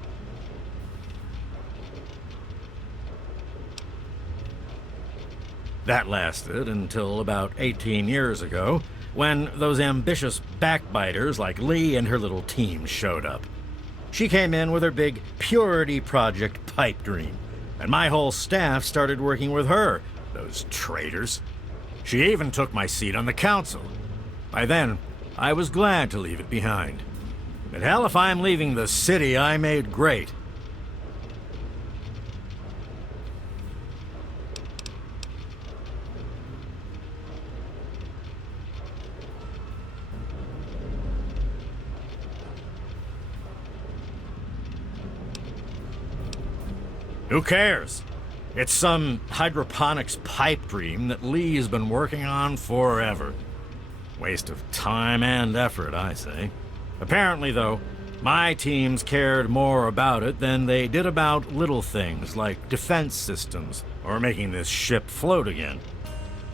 That lasted until about 18 years ago, when those ambitious backbiters like Lee and her little team showed up. She came in with her big Purity Project pipe dream, and my whole staff started working with her, those traitors. She even took my seat on the council. By then, I was glad to leave it behind. But hell, if I'm leaving the city I made great. Who cares? It's some hydroponics pipe dream that Lee's been working on forever. Waste of time and effort, I say. Apparently, though, my teams cared more about it than they did about little things like defense systems or making this ship float again.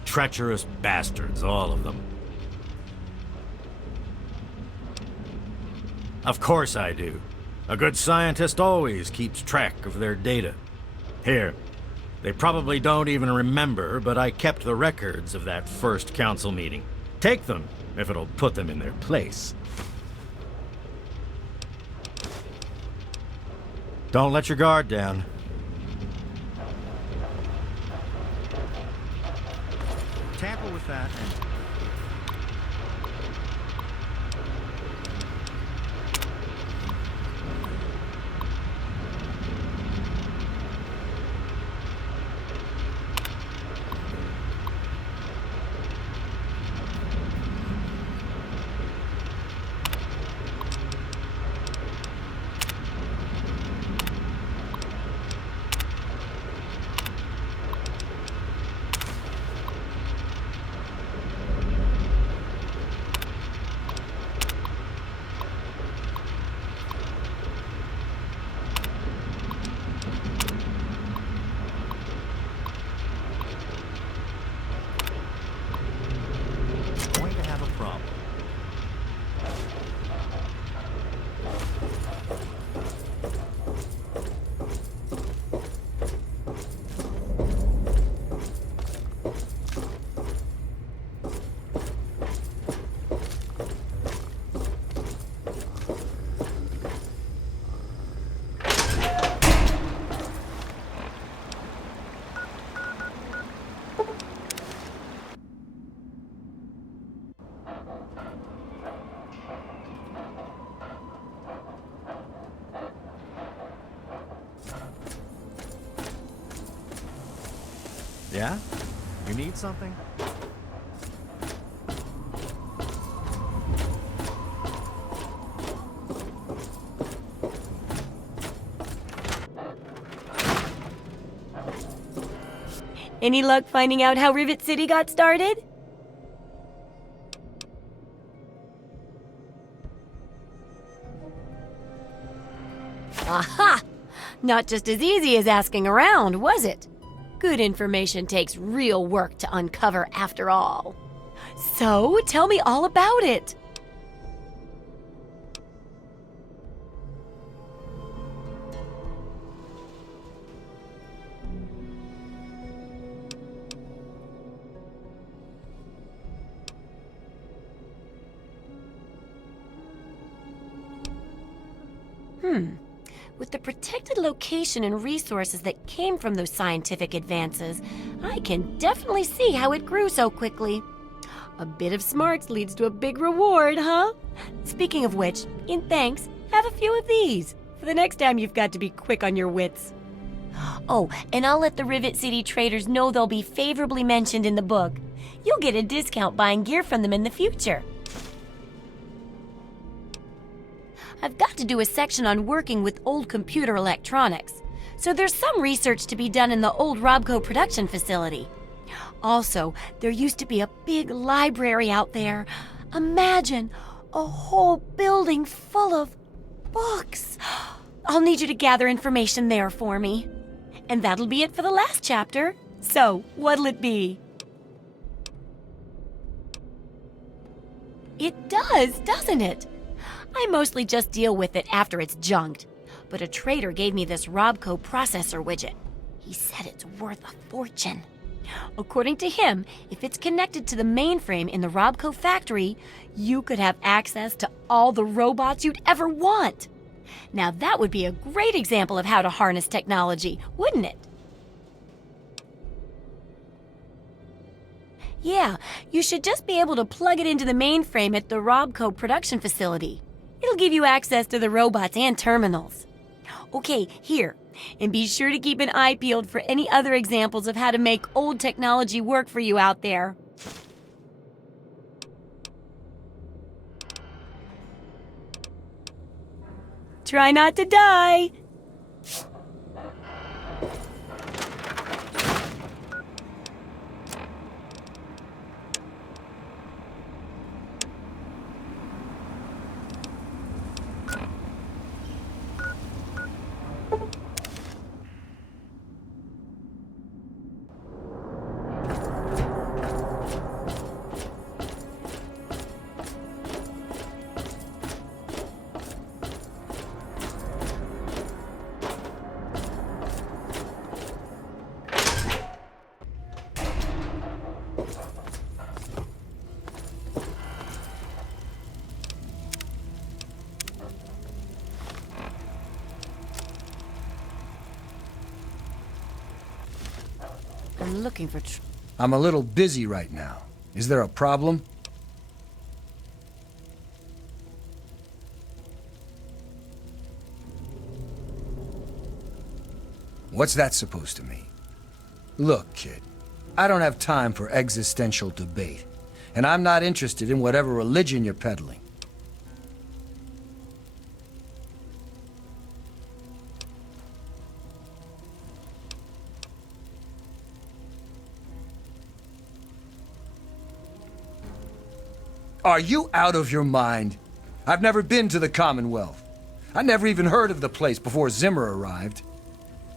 Treacherous bastards, all of them. Of course I do. A good scientist always keeps track of their data. Here, they probably don't even remember, but I kept the records of that first council meeting. Take them, if it'll put them in their place. Don't let your guard down. Tamper with that and... Yeah? You need something? Any luck finding out how Rivet City got started? Aha! Not just as easy as asking around, was it? Good information takes real work to uncover after all. So, tell me all about it. With the protected location and resources that came from those scientific advances, I can definitely see how it grew so quickly. A bit of smarts leads to a big reward, huh? Speaking of which, in thanks, have a few of these for the next time you've got to be quick on your wits. Oh, and I'll let the Rivet City traders know they'll be favorably mentioned in the book. You'll get a discount buying gear from them in the future. I've got to do a section on working with old computer electronics, so there's some research to be done in the old Robco production facility. Also, there used to be a big library out there. Imagine a whole building full of books. I'll need you to gather information there for me. And that'll be it for the last chapter. So, what'll it be? It does, doesn't it? I mostly just deal with it after it's junked, but a trader gave me this Robco processor widget. He said it's worth a fortune. According to him, if it's connected to the mainframe in the Robco factory, you could have access to all the robots you'd ever want. Now that would be a great example of how to harness technology, wouldn't it? Yeah, you should just be able to plug it into the mainframe at the Robco production facility. It'll give you access to the robots and terminals. Okay, here. And be sure to keep an eye peeled for any other examples of how to make old technology work for you out there. Try not to die! I'm looking for I'm a little busy right now. Is there a problem? What's that supposed to mean? Look, kid, I don't have time for existential debate, and I'm not interested in whatever religion you're peddling. Are you out of your mind? I've never been to the Commonwealth. I never even heard of the place before Zimmer arrived.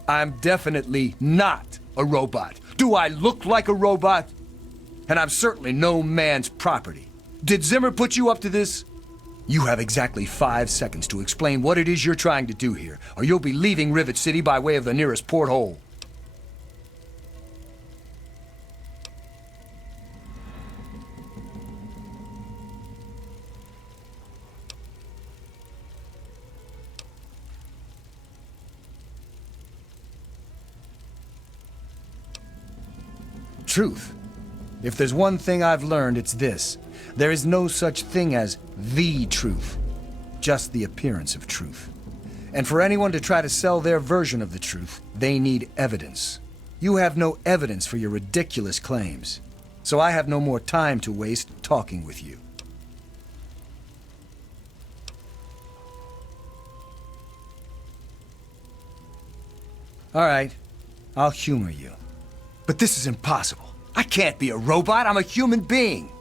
I'm definitely not a robot. Do I look like a robot? And I'm certainly no man's property. Did Zimmer put you up to this? You have exactly 5 seconds to explain what it is you're trying to do here, or you'll be leaving Rivet City by way of the nearest porthole. Truth. If there's one thing I've learned, it's this. There is no such thing as the truth, just the appearance of truth. And for anyone to try to sell their version of the truth, they need evidence. You have no evidence for your ridiculous claims, so I have no more time to waste talking with you. All right, I'll humor you. But this is impossible. I can't be a robot. I'm a human being.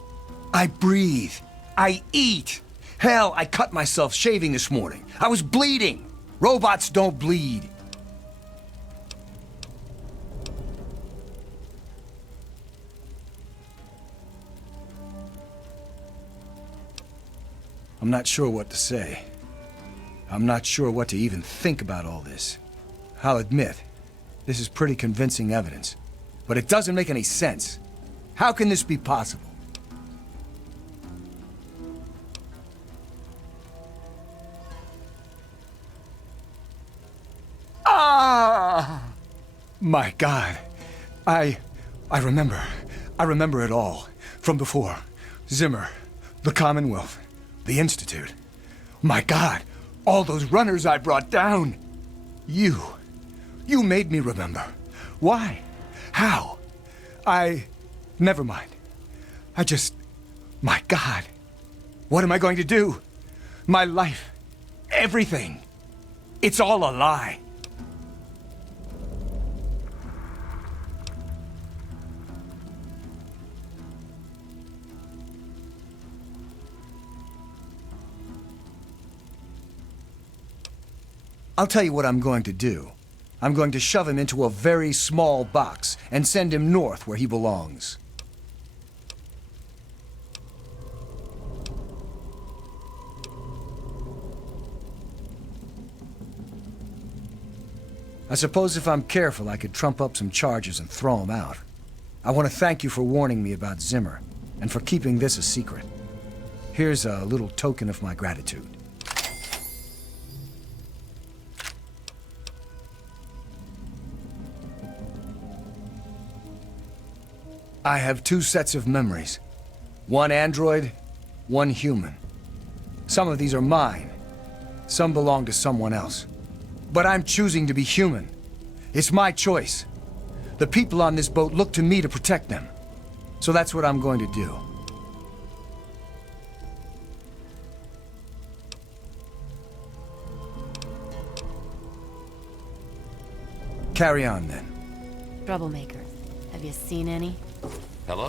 I breathe. I eat. Hell, I cut myself shaving this morning. I was bleeding. Robots don't bleed. I'm not sure what to say. I'm not sure what to even think about all this. I'll admit, this is pretty convincing evidence. But it doesn't make any sense. How can this be possible? Ah! My God. I remember. I remember it all. From before. Zimmer. The Commonwealth. The Institute. My God. All those runners I brought down. You made me remember. Why? How? Never mind. My God. What am I going to do? My life. Everything. It's all a lie. I'll tell you what I'm going to do. I'm going to shove him into a very small box and send him north where he belongs. I suppose if I'm careful, I could trump up some charges and throw him out. I want to thank you for warning me about Zimmer, and for keeping this a secret. Here's a little token of my gratitude. I have 2 sets of memories. One android, one human. Some of these are mine. Some belong to someone else. But I'm choosing to be human. It's my choice. The people on this boat look to me to protect them. So that's what I'm going to do. Carry on, then. troublemaker. Have you seen any? Hello?